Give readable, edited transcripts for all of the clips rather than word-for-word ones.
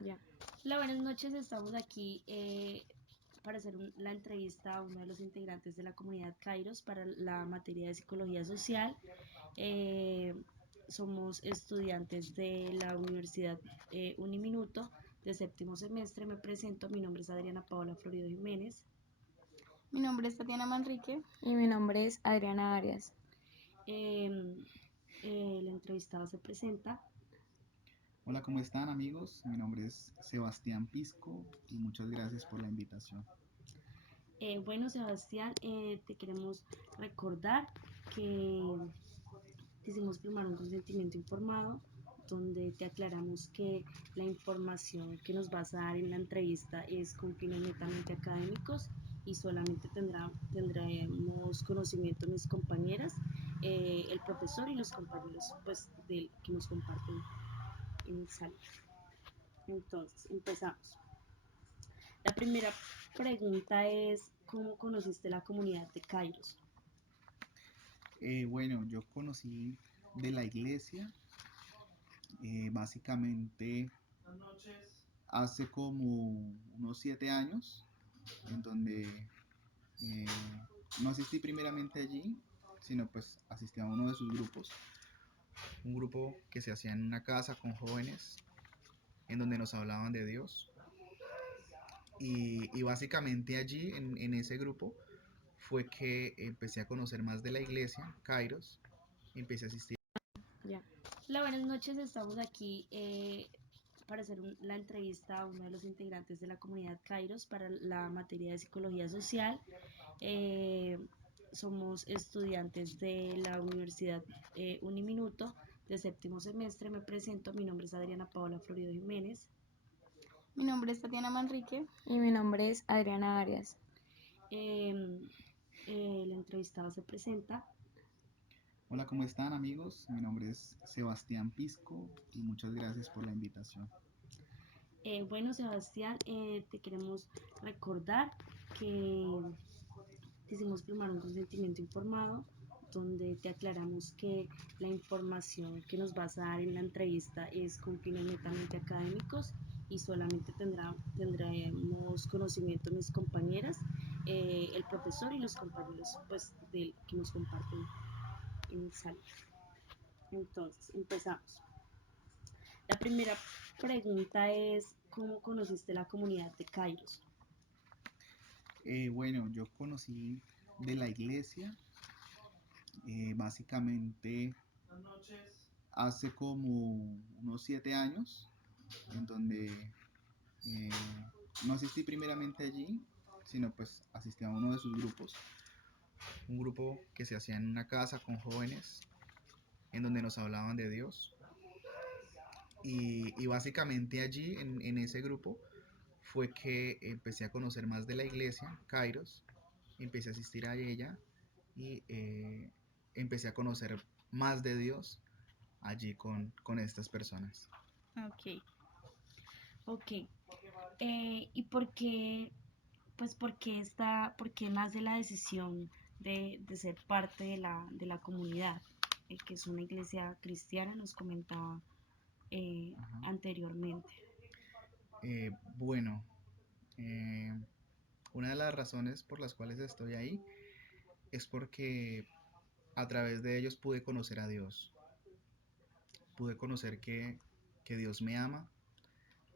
Ya. Hola, buenas noches. Estamos aquí para hacer la entrevista a uno de los integrantes de la comunidad Kairos para la materia de psicología social. Eh, Somos estudiantes de la Universidad Uniminuto de séptimo semestre. Me presento, mi nombre es Adriana Paola Florido Jiménez. Mi nombre es Tatiana Manrique. Y mi nombre es Adriana Arias. El entrevistado se presenta. Hola, ¿cómo están amigos? Mi nombre es Sebastián Pisco y muchas gracias por la invitación. Bueno, Sebastián, te queremos recordar que hicimos firmar un consentimiento informado donde te aclaramos que la información que nos vas a dar en la entrevista es con fines netamente académicos y solamente tendremos conocimiento mis compañeras, el profesor y los compañeros pues, que nos comparten en sala. Entonces, empezamos. La primera pregunta es, ¿cómo conociste la comunidad de Kairos? Bueno, yo conocí de la iglesia básicamente hace como unos 7 años, en donde eh, no asistí primeramente allí, sino pues asistí a uno de sus grupos, un grupo que se hacía en una casa con jóvenes, en donde nos hablaban de Dios. Y básicamente allí, en ese grupo, fue que empecé a conocer más de la iglesia, Kairos, y empecé a asistir. Ya. Hola, buenas noches. Estamos aquí para hacer la entrevista a uno de los integrantes de la comunidad Kairos para la materia de psicología social. Eh, Somos estudiantes de la Universidad Uniminuto de séptimo semestre. Me presento, mi nombre es Adriana Paola Florido Jiménez. Mi nombre es Tatiana Manrique. Y mi nombre es Adriana Arias. El entrevistado se presenta. Hola, ¿cómo están amigos? Mi nombre es Sebastián Pisco y muchas gracias por la invitación. Bueno, Sebastián, te queremos recordar que hicimos firmar un consentimiento informado donde te aclaramos que la información que nos vas a dar en la entrevista es con fines netamente académicos y solamente tendremos conocimiento mis compañeras, el profesor y los compañeros pues, que nos comparten en sala. Entonces, empezamos. La primera pregunta es, ¿cómo conociste la comunidad de Kairos? Bueno, yo conocí de la iglesia básicamente hace como unos 7 años, en donde eh, no asistí primeramente allí, sino pues asistí a uno de sus grupos, un grupo que se hacía en una casa con jóvenes, en donde nos hablaban de Dios. Y básicamente allí, en ese grupo, fue que empecé a conocer más de la iglesia, Kairos, empecé a asistir a ella y empecé a conocer más de Dios allí con estas personas. Ok. Ok. ¿Y por qué nace la decisión de ser parte de la comunidad? Que es una iglesia cristiana, nos comentaba Ajá. anteriormente. Bueno, eh, una de las razones por las cuales estoy ahí es porque a través de ellos pude conocer a Dios, pude conocer que Dios me ama,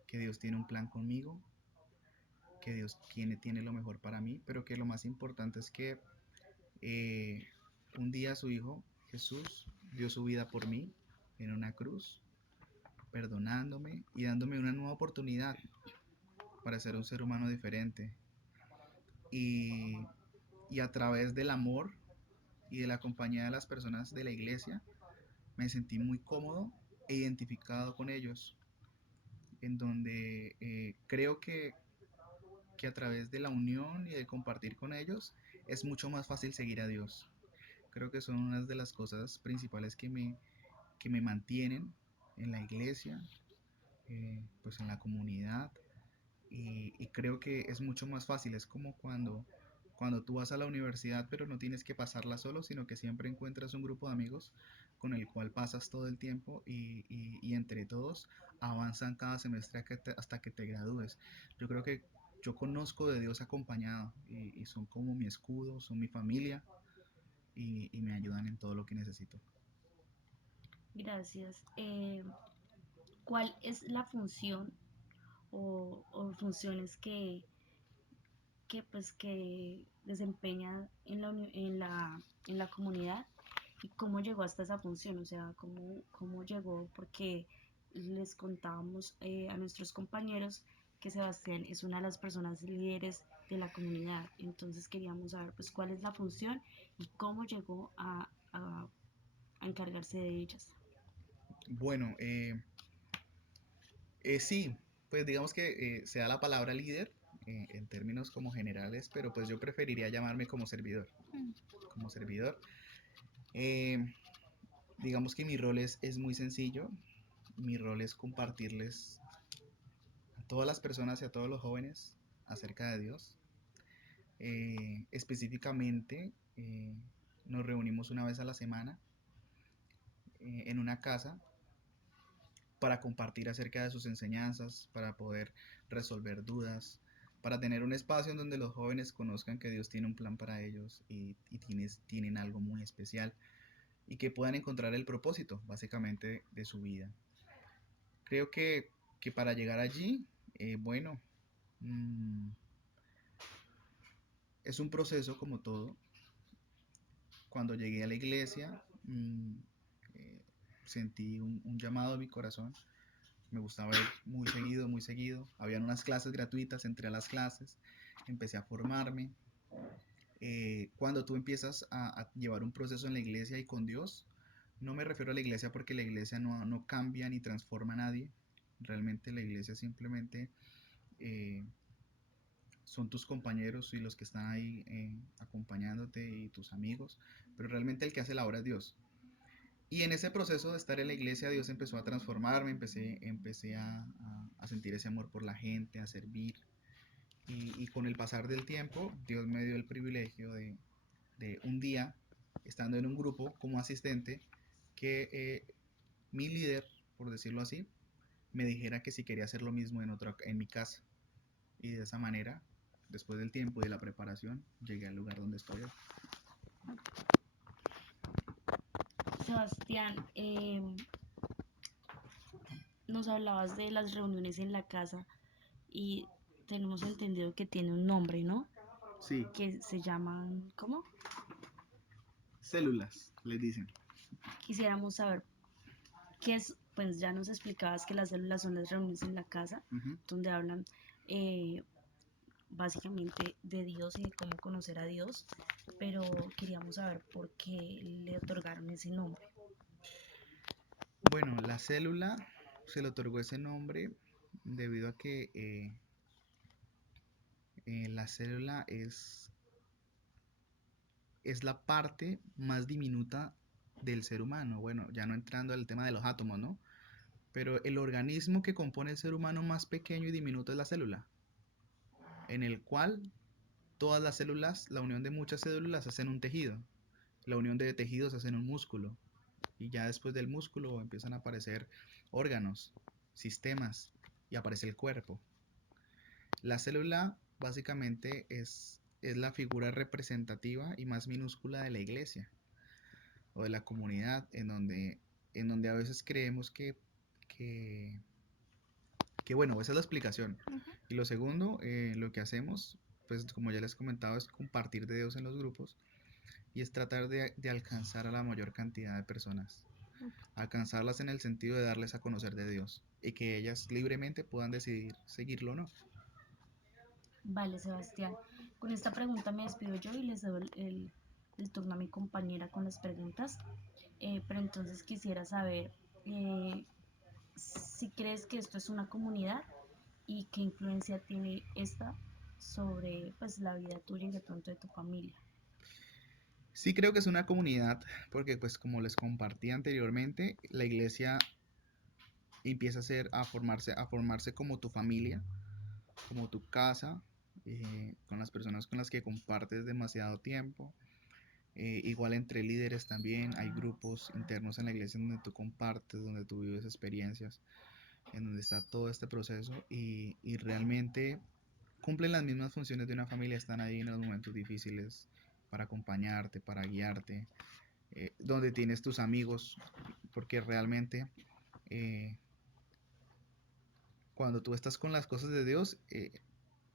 que Dios tiene un plan conmigo, que Dios tiene lo mejor para mí, pero que lo más importante es que eh, un día su Hijo Jesús dio su vida por mí en una cruz, perdonándome y dándome una nueva oportunidad para ser un ser humano diferente. Y, y a través del amor y de la compañía de las personas de la iglesia, me sentí muy cómodo e identificado con ellos, en donde creo que a través de la unión y de compartir con ellos es mucho más fácil seguir a Dios. Creo que son unas de las cosas principales que me mantienen en la iglesia, pues en la comunidad, y creo que es mucho más fácil. Es como cuando cuando tú vas a la universidad, pero no tienes que pasarla solo, sino que siempre encuentras un grupo de amigos con el cual pasas todo el tiempo y entre todos avanzan cada semestre hasta que te gradúes. Yo creo que yo conozco de Dios acompañado y son como mi escudo, son mi familia y me ayudan en todo lo que necesito. Gracias. ¿Cuál es la función o funciones que desempeña en la comunidad y cómo llegó hasta esa función? O sea, cómo llegó, porque les contábamos a nuestros compañeros que Sebastián es una de las personas líderes de la comunidad. Entonces queríamos saber pues cuál es la función y cómo llegó a encargarse de ellas. Bueno, sí, pues digamos que se da la palabra líder en términos como generales, pero pues yo preferiría llamarme como servidor. Mm. Como servidor. Eh, digamos que mi rol es muy sencillo. Mi rol es compartirles a todas las personas y a todos los jóvenes acerca de Dios. Específicamente, nos reunimos una vez a la semana en una casa para compartir acerca de sus enseñanzas, para poder resolver dudas, para tener un espacio en donde los jóvenes conozcan que Dios tiene un plan para ellos y tienen algo muy especial y que puedan encontrar el propósito, básicamente, de su vida. Creo que para llegar allí, bueno, mmm, es un proceso como todo. Cuando llegué a la iglesia, eh, sentí un llamado a mi corazón. Me gustaba ir muy seguido, muy seguido. Habían unas clases gratuitas, entré a las clases, empecé a formarme. Cuando tú empiezas a llevar un proceso en la iglesia y con Dios, no me refiero a la iglesia porque la iglesia no cambia ni transforma a nadie. Realmente la iglesia simplemente eh, son tus compañeros y los que están ahí acompañándote y tus amigos, pero realmente el que hace la obra es Dios. Y en ese proceso de estar en la iglesia, Dios empezó a transformarme, empecé a sentir ese amor por la gente, a servir. Y con el pasar del tiempo, Dios me dio el privilegio de un día, estando en un grupo como asistente, que mi líder, por decirlo así, me dijera que si quería hacer lo mismo en mi casa. Y de esa manera, después del tiempo y de la preparación, llegué al lugar donde estoy hoy. Sebastián, nos hablabas de las reuniones en la casa y tenemos entendido que tiene un nombre, ¿no? Sí, Que se llaman, ¿cómo? células, les dicen. Quisiéramos saber qué es, pues ya nos explicabas que las células son las reuniones en la casa, Ujú. donde hablan eh, básicamente de Dios y de cómo conocer a Dios, pero queríamos saber por qué le otorgaron ese nombre. Bueno, la célula se le otorgó ese nombre debido a que la célula es la parte más diminuta del ser humano. Bueno, ya no entrando al tema de los átomos, ¿no? Pero el organismo que compone el ser humano más pequeño y diminuto es la célula, en el cual todas las células, la unión de muchas células hacen un tejido, la unión de tejidos hacen un músculo, y ya después del músculo empiezan a aparecer órganos, sistemas, y aparece el cuerpo. La célula básicamente es la figura representativa y más minúscula de la iglesia o de la comunidad, en donde a veces creemos que, bueno, esa es la explicación. Ujú. Y lo segundo, lo que hacemos, pues como ya les comentaba, es compartir de Dios en los grupos y es tratar de alcanzar a la mayor cantidad de personas. Alcanzarlas en el sentido de darles a conocer de Dios y que ellas libremente puedan decidir seguirlo o no. Vale, Sebastián. Con esta pregunta me despido yo y les doy el turno a mi compañera con las preguntas. Pero entonces quisiera saber si crees que esto es una comunidad y qué influencia tiene esta sobre pues la vida tuya y de pronto de tu familia. Sí creo que es una comunidad porque pues como les compartí anteriormente, la iglesia empieza a formarse como tu familia, como tu casa, con las personas con las que compartes demasiado tiempo. Igual entre líderes también hay grupos internos en la iglesia donde tú compartes, donde tú vives experiencias, en donde está todo este proceso y realmente cumplen las mismas funciones de una familia, están ahí en los momentos difíciles para acompañarte, para guiarte, donde tienes tus amigos, porque realmente eh, cuando tú estás con las cosas de Dios,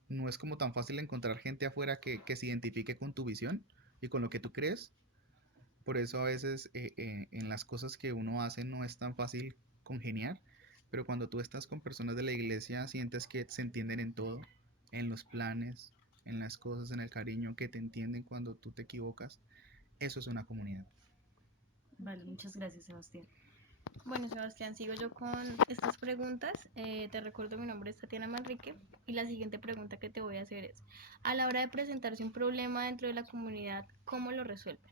no es como tan fácil encontrar gente afuera que se identifique con tu visión y con lo que tú crees. Por eso a veces en las cosas que uno hace no es tan fácil congeniar, pero cuando tú estás con personas de la iglesia sientes que se entienden en todo, en los planes, en las cosas, en el cariño, que te entienden cuando tú te equivocas. Eso es una comunidad. Vale, muchas gracias, Sebastián. Bueno, Sebastián, sigo yo con estas preguntas. Te recuerdo, mi nombre es Tatiana Manrique y la siguiente pregunta que te voy a hacer es, a la hora de presentarse un problema dentro de la comunidad, ¿cómo lo resuelven?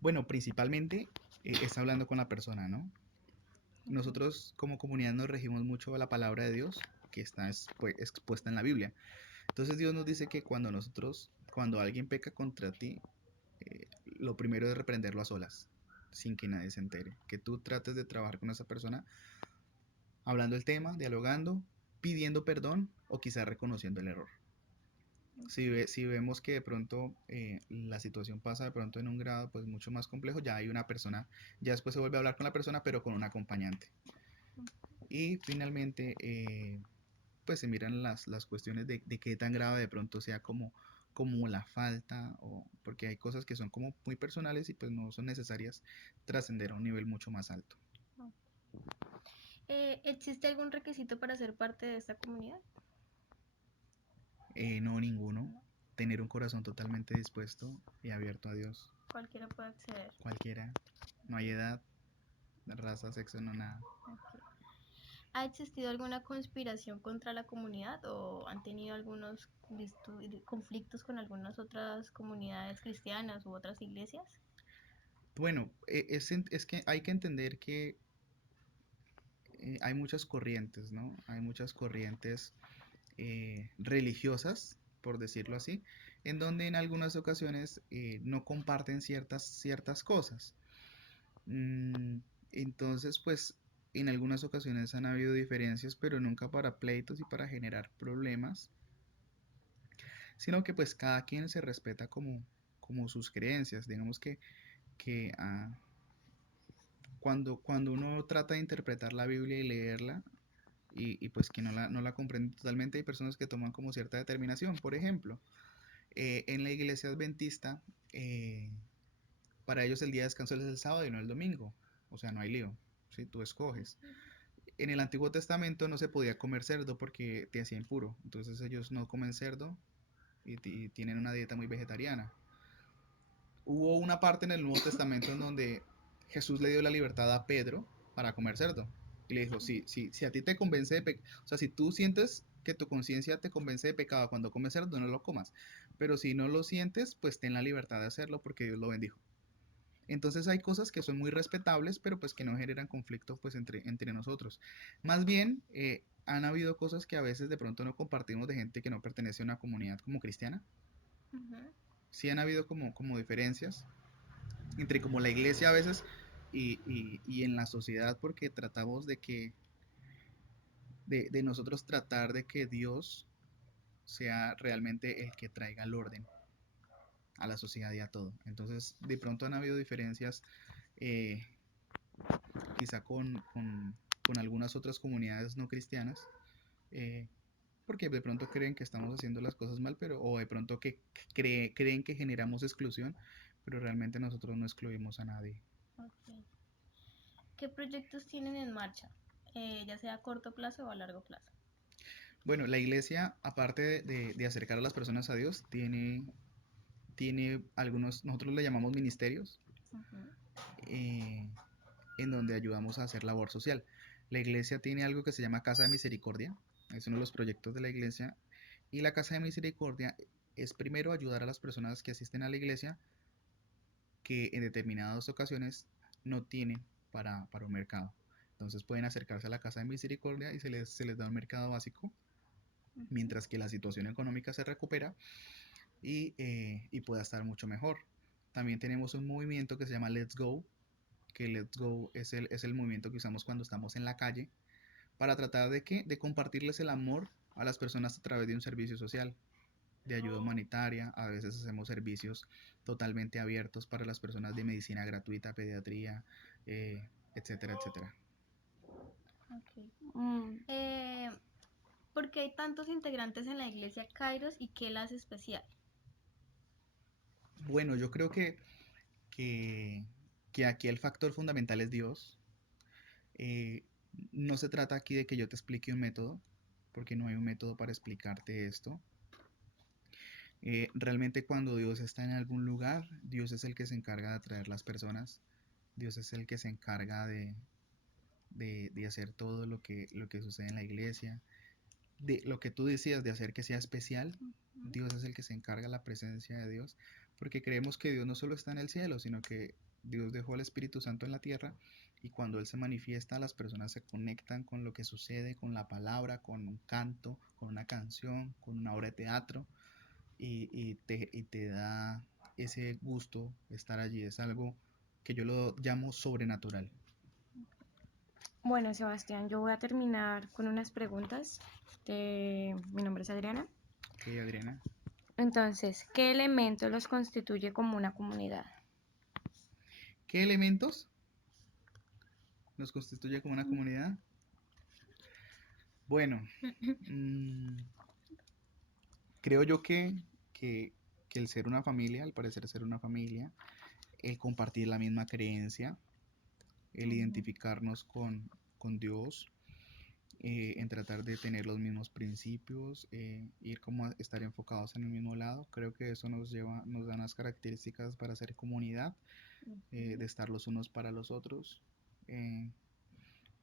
Bueno, principalmente está hablando con la persona, ¿no? Nosotros como comunidad nos regimos mucho a la palabra de Dios que está expuesta en la Biblia. Entonces Dios nos dice que cuando alguien peca contra ti, lo primero es reprenderlo a solas, sin que nadie se entere. Que tú trates de trabajar con esa persona, hablando el tema, dialogando, pidiendo perdón o quizás reconociendo el error. Si vemos que de pronto la situación pasa de pronto en un grado pues mucho más complejo, ya hay una persona, ya después se vuelve a hablar con la persona, pero con un acompañante. Y finalmente, pues se miran las cuestiones de qué tan grave de pronto sea como la falta, o porque hay cosas que son como muy personales y pues no son necesarias trascender a un nivel mucho más alto. ¿Existe algún requisito para ser parte de esta comunidad? No ninguno. Tener un corazón totalmente dispuesto y abierto a Dios. Cualquiera puede acceder. Cualquiera. No hay edad, raza, sexo, no nada. Ok. ¿Ha existido alguna conspiración contra la comunidad o han tenido algunos conflictos con algunas otras comunidades cristianas u otras iglesias? Bueno, es que hay que entender que hay muchas corrientes, ¿no? Hay muchas corrientes religiosas, por decirlo así, en donde en algunas ocasiones no comparten ciertas cosas. Mm, entonces, pues en algunas ocasiones han habido diferencias, pero nunca para pleitos y para generar problemas, sino que pues cada quien se respeta como sus creencias. Digamos que cuando uno trata de interpretar la Biblia y leerla, pues que no la comprende totalmente, hay personas que toman como cierta determinación. Por ejemplo, en la iglesia adventista, eh, para ellos el día de descanso es el sábado y no el domingo. O sea, no hay lío. ¿Sí? Tú escoges. En el Antiguo Testamento no se podía comer cerdo porque te hacía impuro. Entonces ellos no comen cerdo y tienen una dieta muy vegetariana. Hubo una parte en el Nuevo Testamento en donde Jesús le dio la libertad a Pedro para comer cerdo. Y le dijo, si a ti te convence de pecado, o sea, si tú sientes que tu conciencia te convence de pecado cuando comes cerdo, no lo comas. Pero si no lo sientes, pues ten la libertad de hacerlo porque Dios lo bendijo. Entonces hay cosas que son muy respetables, pero pues que no generan conflicto pues entre nosotros. Más bien, han habido cosas que a veces de pronto no compartimos de gente que no pertenece a una comunidad como cristiana. Ujú. Sí han habido como diferencias entre como la iglesia a veces y en la sociedad porque tratamos de nosotros tratar de que Dios sea realmente el que traiga el orden a la sociedad y a todo. Entonces, de pronto han habido diferencias eh, quizá con algunas otras comunidades no cristianas, eh, porque de pronto creen que estamos haciendo las cosas mal, o de pronto que creen que generamos exclusión, pero realmente nosotros no excluimos a nadie. Ok. ¿Qué proyectos tienen en marcha? Ya sea a corto plazo o a largo plazo. Bueno, la iglesia, aparte de acercar a las personas a Dios, tiene algunos, nosotros le llamamos ministerios, Ujú. eh, en donde ayudamos a hacer labor social. La iglesia tiene algo que se llama Casa de Misericordia, es uno de los proyectos de la iglesia, y la Casa de Misericordia es primero ayudar a las personas que asisten a la iglesia que en determinadas ocasiones no tienen para un mercado. Entonces pueden acercarse a la Casa de Misericordia y se les da un mercado básico mientras que la situación económica se recupera y pueda estar mucho mejor. También tenemos un movimiento que se llama Let's Go, que Let's Go es el movimiento que usamos cuando estamos en la calle para tratar de, ¿qué? De compartirles el amor a las personas a través de un servicio social, de ayuda humanitaria. A veces hacemos servicios totalmente abiertos para las personas de medicina gratuita, pediatría, etcétera, etcétera. Ok. Mm, Eh, ¿Por qué hay tantos integrantes en la iglesia Kairos y qué la hace especial? Bueno, yo creo que, que aquí el factor fundamental es Dios. Eh, no se trata aquí de que yo te explique un método, porque no hay un método para explicarte esto. Realmente cuando Dios está en algún lugar, Dios es el que se encarga de atraer las personas, Dios es el que se encarga de hacer todo lo que sucede en la iglesia, de lo que tú decías, de hacer que sea especial. Dios es el que se encarga la presencia de Dios, porque creemos que Dios no solo está en el cielo, sino que Dios dejó al Espíritu Santo en la tierra y cuando Él se manifiesta, las personas se conectan con lo que sucede, con la palabra, con un canto, con una canción, con una obra de teatro y te da ese gusto estar allí. Es algo que yo lo llamo sobrenatural. Bueno, Sebastián, yo voy a terminar con unas preguntas. Mi nombre es Adriana. Ok, Adriana. Entonces, ¿qué elemento los constituye como una comunidad? ¿Qué elementos nos constituye como una comunidad? Bueno, mm, creo yo que el ser una familia, al parecer ser una familia, el compartir la misma creencia, el identificarnos con Dios, en tratar de tener los mismos principios, ir como a estar enfocados en el mismo lado, creo que eso nos da unas características para ser comunidad, de estar los unos para los otros. eh,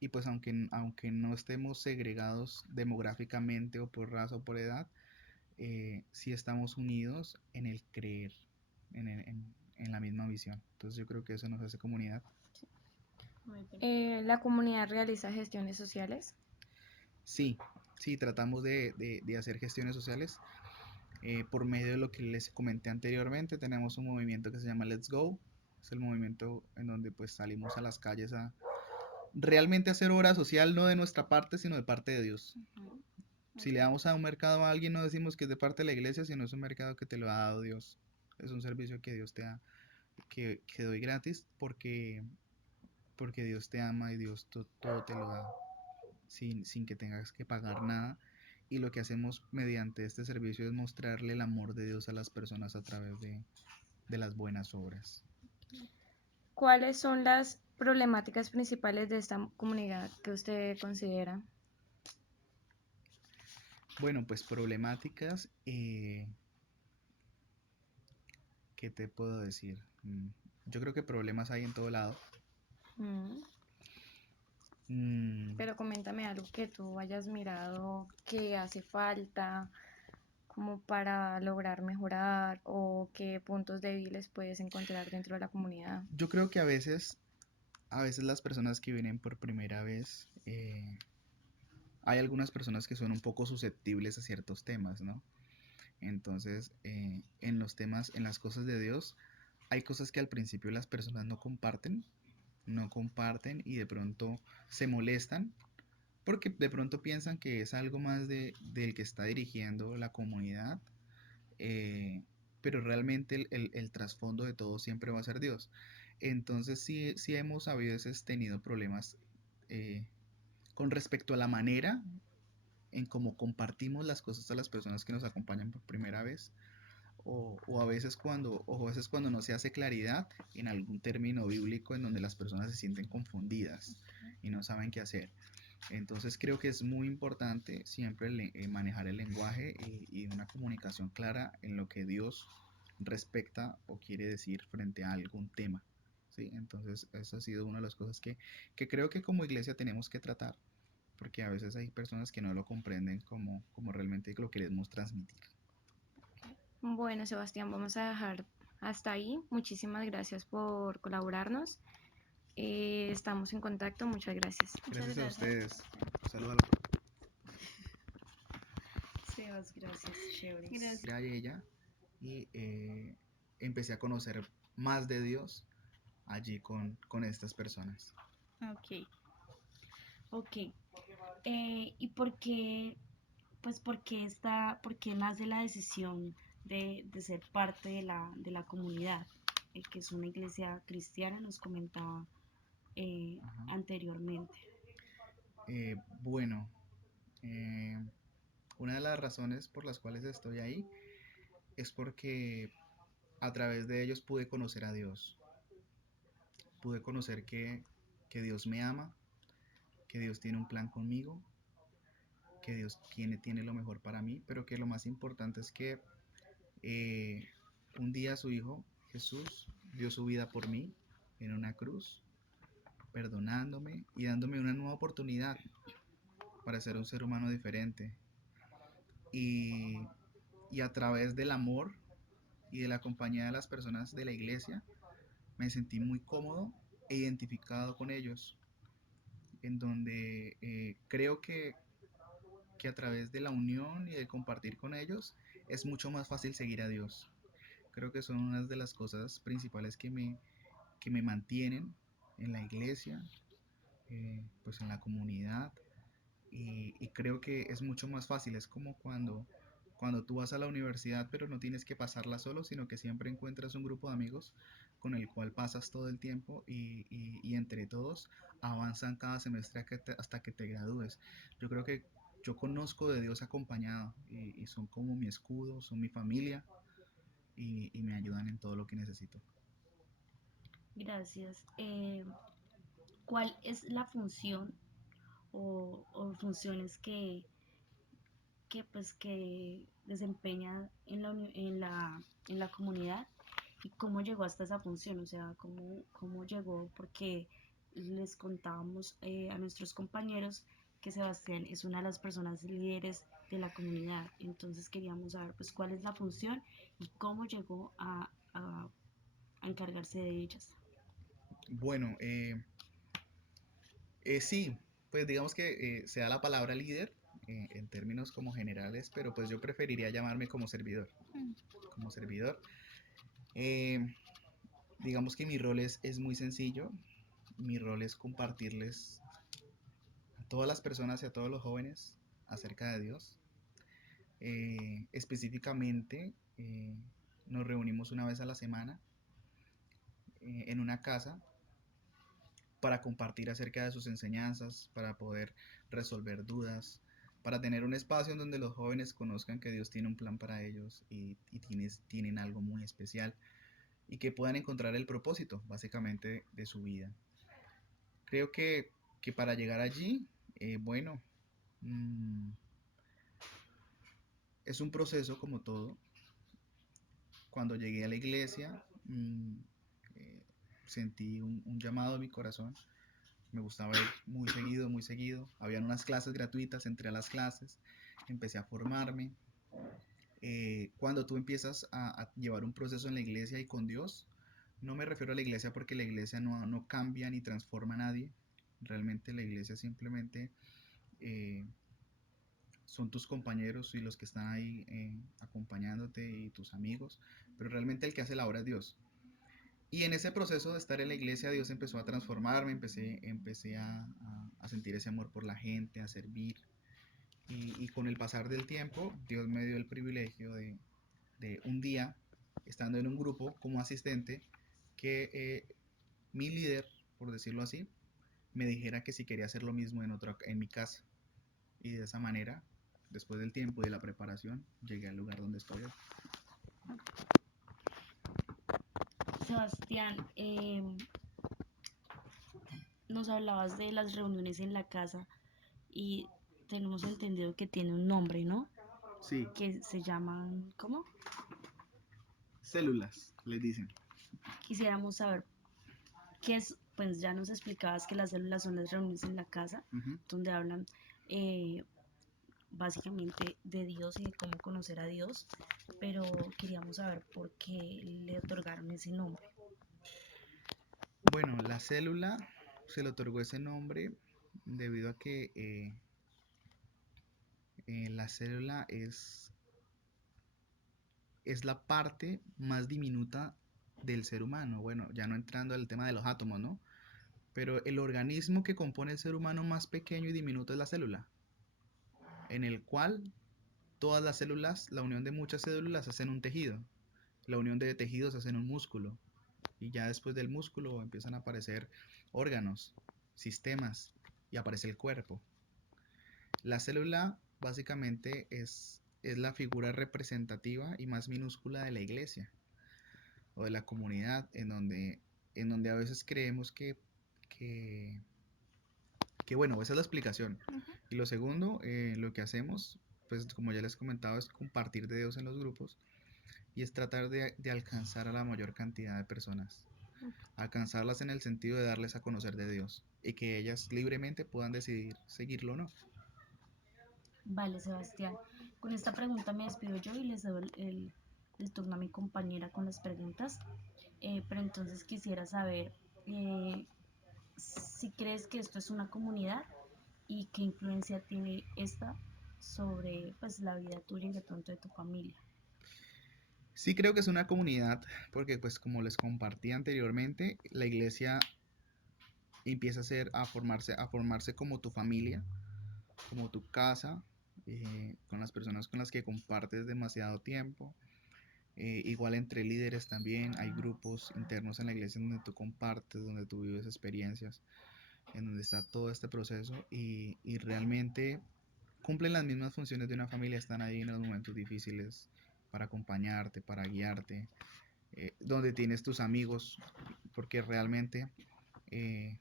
y pues aunque no estemos segregados demográficamente o por raza o por edad, sí estamos unidos en el creer, en la misma visión. Entonces yo creo que eso nos hace comunidad. Muy bien. ¿La comunidad realiza gestiones sociales? Sí, sí, tratamos de hacer gestiones sociales por medio de lo que les comenté anteriormente. Tenemos un movimiento que se llama Let's Go. Es el movimiento en donde pues salimos a las calles a realmente hacer obra social, no de nuestra parte, sino de parte de Dios. Si le damos a un mercado a alguien, no decimos que es de parte de la iglesia, sino es un mercado que te lo ha dado Dios. Es un servicio que Dios te da, que doy gratis porque Dios te ama y Dios todo te lo da sin que tengas que pagar nada. Y lo que hacemos mediante este servicio es mostrarle el amor de Dios a las personas a través de las buenas obras. ¿Cuáles son las problemáticas principales de esta comunidad que usted considera? Bueno, pues problemáticas, ¿qué te puedo decir? Yo creo que problemas hay en todo lado. Mm, Mm, Pero coméntame algo que tú hayas mirado que hace falta como para lograr mejorar o qué puntos débiles puedes encontrar dentro de la comunidad. yo creo que a veces las personas que vienen por primera vez, hay algunas personas que son un poco susceptibles a ciertos temas, ¿no? Entonces, en los temas, en las cosas de Dios, hay cosas que al principio las personas no comparten y de pronto se molestan porque de pronto piensan que es algo más del que está dirigiendo la comunidad, eh, pero realmente el trasfondo de todo siempre va a ser Dios. Entonces sí hemos a veces tenido problemas eh, con respecto a la manera en cómo compartimos las cosas a las personas que nos acompañan por primera vez o a veces cuando no se hace claridad en algún término bíblico en donde las personas se sienten confundidas y no saben qué hacer. Entonces creo que es muy importante siempre manejar el lenguaje y una comunicación clara en lo que Dios respecta o quiere decir frente a algún tema. ¿Sí? Entonces eso ha sido una de las cosas que creo que como iglesia tenemos que tratar, porque a veces hay personas que no lo comprenden como realmente lo queremos transmitir. Bueno, Sebastián, vamos a dejar hasta ahí. Muchísimas gracias por colaborarnos. Estamos en contacto. Muchas gracias. Muchas Gracias a gracias. ustedes. Saludos a la Sebas, gracias, chévere. Gracias. Era ella y empecé a conocer más de Dios allí con estas personas. Ok. Ok. ¿Y por qué nace la decisión de ser parte de la comunidad? Que es una iglesia cristiana, nos comentaba Ajá. anteriormente. Bueno, eh, una de las razones por las cuales estoy ahí es porque a través de ellos pude conocer a Dios. Pude conocer que Dios me ama, que Dios tiene un plan conmigo, que Dios tiene lo mejor para mí, pero que lo más importante es que eh, un día su Hijo Jesús dio su vida por mí en una cruz, perdonándome y dándome una nueva oportunidad para ser un ser humano diferente. Y, y a través del amor y de la compañía de las personas de la iglesia, me sentí muy cómodo e identificado con ellos, en donde creo que a través de la unión y de compartir con ellos es mucho más fácil seguir a Dios. Creo que son unas de las cosas principales que me mantienen en la iglesia, pues en la comunidad, y creo que es mucho más fácil. Es como cuando tú vas a la universidad pero no tienes que pasarla solo, sino que siempre encuentras un grupo de amigos con el cual pasas todo el tiempo y entre todos avanzan cada semestre hasta que te gradúes. Yo creo que yo conozco de Dios acompañado y son como mi escudo, son mi familia y me ayudan en todo lo que necesito. Gracias. ¿Cuál es la función o funciones que desempeña en la comunidad y cómo llegó hasta esa función? O sea, cómo llegó, porque les contábamos a nuestros compañeros que Sebastián es una de las personas líderes de la comunidad. Entonces queríamos saber pues cuál es la función y cómo llegó a encargarse de ellas. Bueno, sí, pues digamos que se da la palabra líder en términos como generales, pero pues yo preferiría llamarme como servidor. Mm. Como servidor. Eh, digamos que mi rol es muy sencillo. Mi rol es compartirles a todas las personas y a todos los jóvenes acerca de Dios. Específicamente, nos reunimos una vez a la semana en una casa para compartir acerca de sus enseñanzas, para poder resolver dudas, para tener un espacio en donde los jóvenes conozcan que Dios tiene un plan para ellos y tienen algo muy especial y que puedan encontrar el propósito, básicamente, de su vida. Creo que para llegar allí, bueno, mmm, es un proceso como todo. Cuando llegué a la iglesia, eh, sentí un llamado a mi corazón. Me gustaba ir muy seguido, muy seguido. Habían unas clases gratuitas, entré a las clases, empecé a formarme. Cuando tú empiezas a llevar un proceso en la iglesia y con Dios, no me refiero a la iglesia porque la iglesia no cambia ni transforma a nadie. Realmente la iglesia simplemente eh, son tus compañeros y los que están ahí acompañándote y tus amigos, pero realmente el que hace la obra es Dios. Y en ese proceso de estar en la iglesia, Dios empezó a transformarme, empecé a sentir ese amor por la gente, a servir. Y con el pasar del tiempo, Dios me dio el privilegio de un día, estando en un grupo como asistente, que mi líder, por decirlo así, me dijera que si quería hacer lo mismo en mi casa. Y de esa manera, después del tiempo y de la preparación, llegué al lugar donde estoy hoy. Sebastián, nos hablabas de las reuniones en la casa y tenemos entendido que tiene un nombre, ¿no? Sí, Que se llaman, ¿cómo? células, les dicen. Quisiéramos saber qué es, pues ya nos explicabas que las células son las reuniones en la casa, Ujú. donde hablan eh, básicamente de Dios y de cómo conocer a Dios, pero queríamos saber por qué le otorgaron ese nombre. Bueno, la célula se le otorgó ese nombre debido a que la célula es la parte más diminuta del ser humano. Bueno, ya no entrando al tema de los átomos, ¿no? Pero el organismo que compone el ser humano más pequeño y diminuto es la célula, en el cual todas las células, la unión de muchas células hacen un tejido, la unión de tejidos hacen un músculo, y ya después del músculo empiezan a aparecer órganos, sistemas, y aparece el cuerpo. La célula básicamente es la figura representativa y más minúscula de la iglesia o de la comunidad, en donde a veces creemos que, que bueno, esa es la explicación. Ujú. Y lo segundo, lo que hacemos, pues como ya les comentaba, es compartir de Dios en los grupos y es tratar de alcanzar a la mayor cantidad de personas. Alcanzarlas en el sentido de darles a conocer de Dios y que ellas libremente puedan decidir seguirlo o no. Vale, Sebastián. Con esta pregunta me despido yo y les doy el turno a mi compañera con las preguntas. Pero entonces quisiera saber eh, si crees que esto es una comunidad y qué influencia tiene esta sobre pues, la vida tuya y de pronto de tu familia. Sí creo que es una comunidad porque pues como les compartí anteriormente, la iglesia empieza a formarse como tu familia, como tu casa, con las personas con las que compartes demasiado tiempo. Igual entre líderes también hay grupos internos en la iglesia donde tú compartes, donde tú vives experiencias, en donde está todo este proceso y realmente cumplen las mismas funciones de una familia, están ahí en los momentos difíciles para acompañarte, para guiarte, donde tienes tus amigos, porque realmente eh,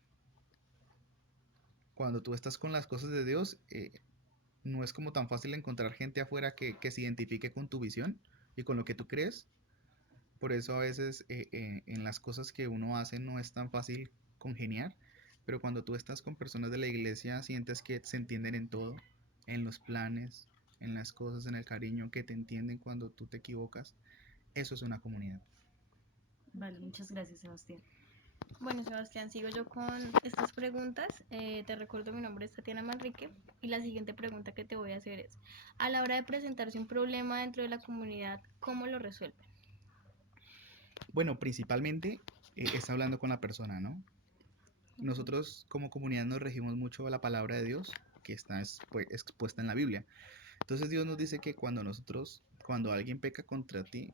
cuando tú estás con las cosas de Dios, no es como tan fácil encontrar gente afuera que se identifique con tu visión y con lo que tú crees. Por eso a veces en las cosas que uno hace no es tan fácil congeniar, pero cuando tú estás con personas de la iglesia sientes que se entienden en todo, en los planes, en las cosas, en el cariño, que te entienden cuando tú te equivocas. Eso es una comunidad. Vale, muchas gracias, Sebastián. Bueno, Sebastián, sigo yo con estas preguntas. Te recuerdo, mi nombre es Tatiana Manrique y la siguiente pregunta que te voy a hacer es, a la hora de presentarse un problema dentro de la comunidad, ¿cómo lo resuelven? Bueno, principalmente está hablando con la persona, ¿no? Nosotros como comunidad nos regimos mucho a la palabra de Dios que está expuesta en la Biblia. Entonces Dios nos dice que cuando alguien peca contra ti,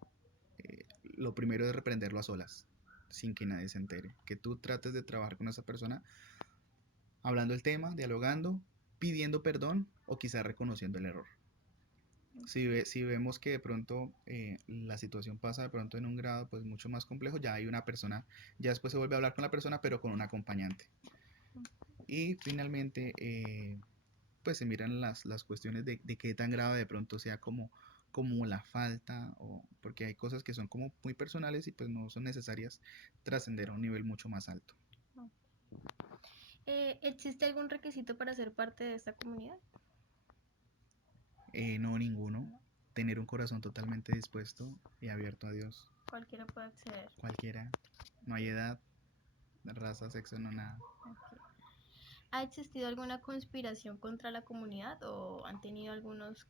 lo primero es reprenderlo a solas, sin que nadie se entere. Que tú trates de trabajar con esa persona, hablando el tema, dialogando, pidiendo perdón o quizás reconociendo el error. Si vemos que de pronto la situación pasa de pronto en un grado pues mucho más complejo, ya hay una persona, ya después se vuelve a hablar con la persona, pero con un acompañante. Y finalmente, pues se miran las cuestiones de qué tan grave de pronto sea como la falta, o porque hay cosas que son como muy personales y pues no son necesarias trascender a un nivel mucho más alto. ¿Existe algún requisito para ser parte de esta comunidad? No, ninguno. Tener un corazón totalmente dispuesto y abierto a Dios. Cualquiera puede acceder. Cualquiera. No hay edad, raza, sexo, no nada. Ok. ¿Ha existido alguna conspiración contra la comunidad o han tenido algunos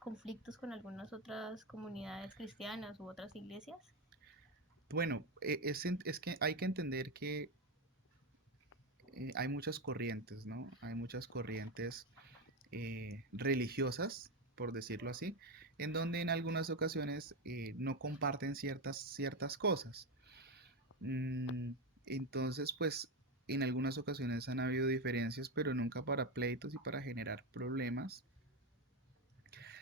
conflictos con algunas otras comunidades cristianas u otras iglesias? Bueno, es que hay que entender que hay muchas corrientes, ¿no? Hay muchas corrientes religiosas, por decirlo así, en donde en algunas ocasiones no comparten ciertas cosas. Mm, entonces, pues, en algunas ocasiones han habido diferencias, pero nunca para pleitos y para generar problemas,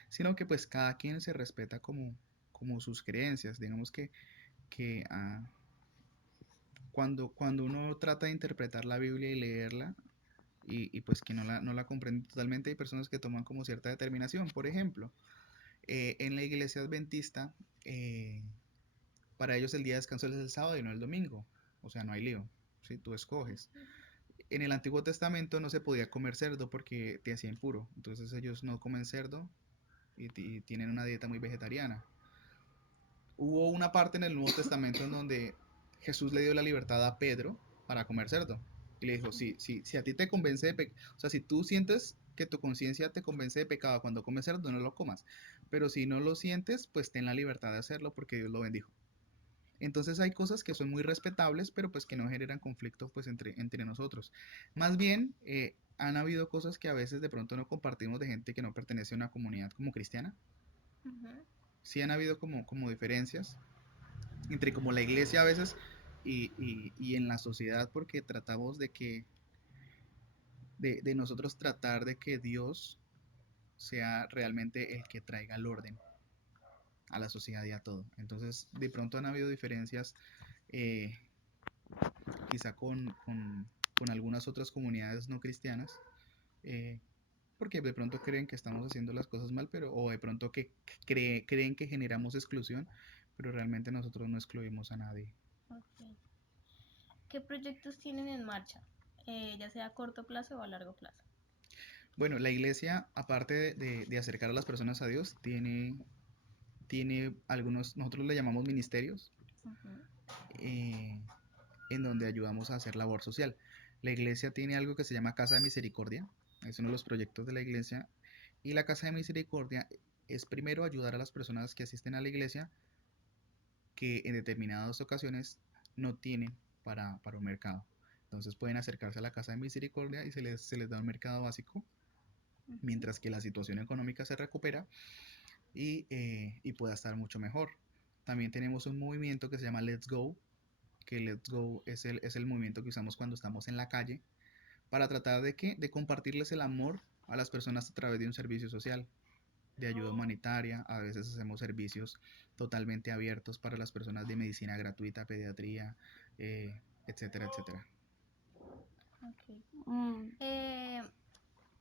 sino que pues cada quien se respeta como sus creencias. Digamos que cuando uno trata de interpretar la Biblia y leerla, y pues que no la comprende totalmente, hay personas que toman como cierta determinación. Por ejemplo, en la iglesia adventista, para ellos el día de descanso es el sábado y no el domingo. O sea, no hay lío, ¿sí? Tú escoges. En el Antiguo Testamento no se podía comer cerdo porque te hacía impuro. Entonces ellos no comen cerdo y tienen una dieta muy vegetariana. Hubo una parte en el Nuevo Testamento en donde Jesús le dio la libertad a Pedro para comer cerdo. Y le dijo, si a ti te convence o sea, si tú sientes que tu conciencia te convence de pecado cuando comes cerdo, no lo comas. Pero si no lo sientes, pues ten la libertad de hacerlo porque Dios lo bendijo. Entonces hay cosas que son muy respetables, pero pues que no generan conflicto pues entre nosotros. Más bien, han habido cosas que a veces de pronto no compartimos de gente que no pertenece a una comunidad como cristiana. Ujú. Sí han habido como diferencias entre como la iglesia a veces y en la sociedad porque tratamos de nosotros tratar de que Dios sea realmente el que traiga el orden a la sociedad y a todo. Entonces, de pronto han habido diferencias eh, quizá con algunas otras comunidades no cristianas, eh, porque de pronto creen que estamos haciendo las cosas mal, pero o de pronto que creen que generamos exclusión, pero realmente nosotros no excluimos a nadie. Ok. ¿Qué proyectos tienen en marcha? Ya sea a corto plazo o a largo plazo. Bueno, la iglesia, aparte de acercar a las personas a Dios, tiene algunos, nosotros le llamamos ministerios, Ujú. eh, en donde ayudamos a hacer labor social. La iglesia tiene algo que se llama Casa de Misericordia, es uno de los proyectos de la iglesia, y la Casa de Misericordia es primero ayudar a las personas que asisten a la iglesia que en determinadas ocasiones no tienen para un mercado. Entonces pueden acercarse a la Casa de Misericordia y se les da un mercado básico Ujú. mientras que la situación económica se recupera y pueda estar mucho mejor. También tenemos un movimiento que se llama Let's Go, que Let's Go es el movimiento que usamos cuando estamos en la calle para tratar de compartirles el amor a las personas a través de un servicio social, de ayuda humanitaria. A veces hacemos servicios totalmente abiertos para las personas de medicina gratuita, pediatría, etcétera, etcétera. Ok. Mm, Eh,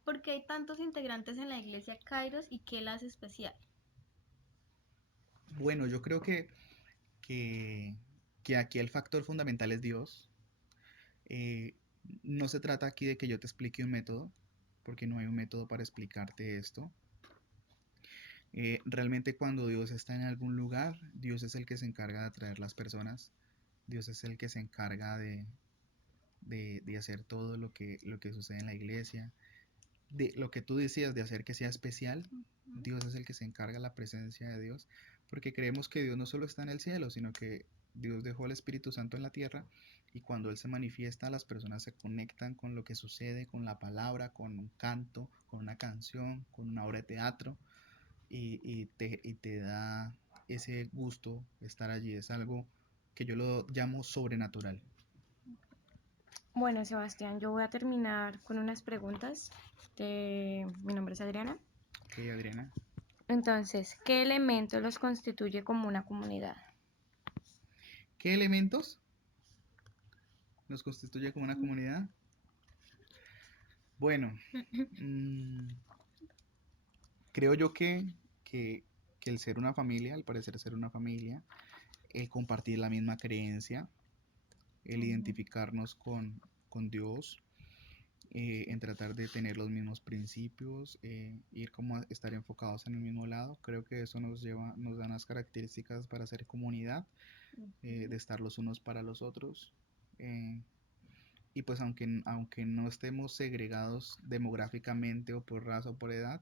¿Por qué hay tantos integrantes en la iglesia Kairos y qué la hace especial? Bueno, yo creo que, que aquí el factor fundamental es Dios. Eh, no se trata aquí de que yo te explique un método, porque no hay un método para explicarte esto. Realmente cuando Dios está en algún lugar, Dios es el que se encarga de atraer las personas, Dios es el que se encarga de hacer todo lo que sucede en la iglesia, de lo que tú decías de hacer que sea especial. Ujú. Dios es el que se encarga la presencia de Dios, porque creemos que Dios no solo está en el cielo, sino que Dios dejó al Espíritu Santo en la tierra y cuando Él se manifiesta, las personas se conectan con lo que sucede, con la palabra, con un canto, con una canción, con una obra de teatro y te da ese gusto estar allí. Es algo que yo lo llamo sobrenatural. Bueno, Sebastián, yo voy a terminar con unas preguntas. Mi nombre es Adriana. Ok, Adriana. Entonces, ¿qué elemento los constituye como una comunidad? ¿Qué elementos nos constituye como una comunidad? Bueno, mm, creo yo que el ser una familia, al parecer ser una familia, el compartir la misma creencia, el Ujú. identificarnos con Dios, en tratar de tener los mismos principios, ir como a estar enfocados en el mismo lado, creo que eso nos da unas características para ser comunidad, de Ujú. estar los unos para los otros. eh, y pues aunque no estemos segregados demográficamente o por raza o por edad,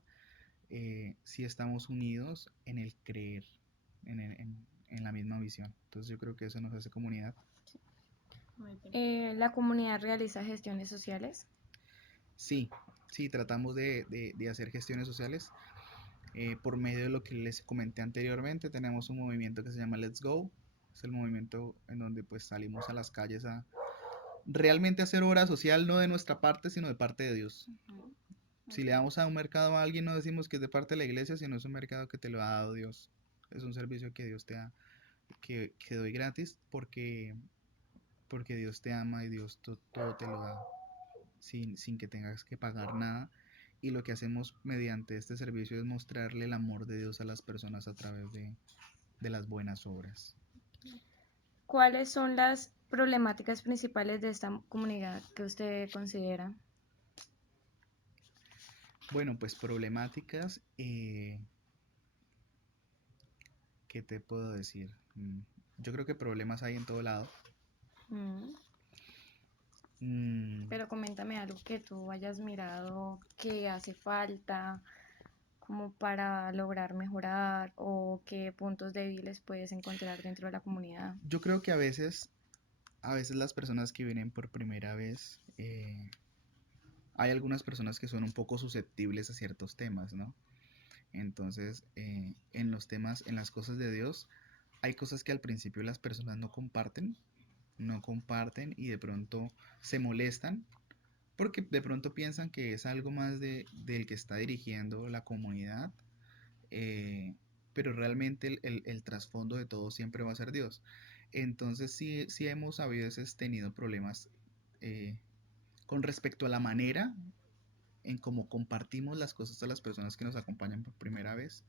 sí estamos unidos en el creer, en la misma visión. Entonces yo creo que eso nos hace comunidad. Muy bien. ¿La comunidad realiza gestiones sociales? Sí, sí, tratamos de hacer gestiones sociales por medio de lo que les comenté anteriormente. Tenemos un movimiento que se llama Let's Go. Es el movimiento en donde pues salimos a las calles a realmente hacer obra social, no de nuestra parte, sino de parte de Dios. Ujú. Si le Ok. damos a un mercado a alguien, no decimos que es de parte de la iglesia, sino es un mercado que te lo ha dado Dios. Es un servicio que Dios te da, que doy gratis porque Dios te ama y Dios todo te lo da sin que tengas que pagar nada. Y lo que hacemos mediante este servicio es mostrarle el amor de Dios a las personas a través de las buenas obras. ¿Cuáles son las problemáticas principales de esta comunidad que usted considera? Bueno, pues problemáticas, ¿qué te puedo decir? Yo creo que problemas hay en todo lado. Mm, Mm, Pero coméntame algo que tú hayas mirado que hace falta como para lograr mejorar o qué puntos débiles puedes encontrar dentro de la comunidad. yo creo que a veces las personas que vienen por primera vez, hay algunas personas que son un poco susceptibles a ciertos temas, ¿no? Entonces, en los temas, en las cosas de Dios, hay cosas que al principio las personas no comparten y de pronto se molestan porque de pronto piensan que es algo más del que está dirigiendo la comunidad, eh, pero realmente el trasfondo de todo siempre va a ser Dios. Entonces sí hemos a veces tenido problemas eh, con respecto a la manera en cómo compartimos las cosas a las personas que nos acompañan por primera vez.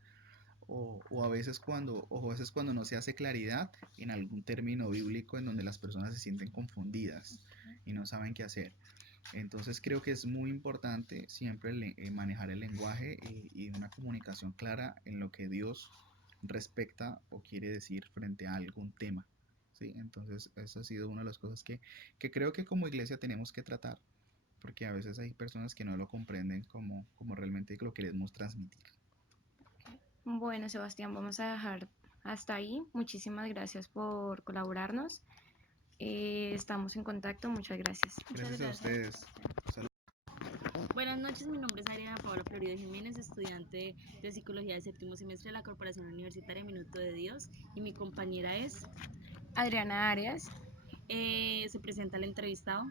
O a veces cuando no se hace claridad en algún término bíblico en donde las personas se sienten confundidas y no saben qué hacer. Entonces creo que es muy importante siempre manejar el lenguaje y una comunicación clara en lo que Dios respecta o quiere decir frente a algún tema. ¿Sí? Entonces eso ha sido una de las cosas que creo que como iglesia tenemos que tratar, porque a veces hay personas que no lo comprenden como realmente lo queremos transmitir. Bueno, Sebastián, vamos a dejar hasta ahí. Muchísimas gracias por colaborarnos. Estamos en contacto. Muchas gracias. Muchas Gracias a gracias. ustedes. Saludos. Buenas noches, mi nombre es Ariana Paola Florido Jiménez, estudiante de Psicología de séptimo semestre de la Corporación Universitaria Minuto de Dios, y mi compañera Adriana Arias. se presenta el entrevistado.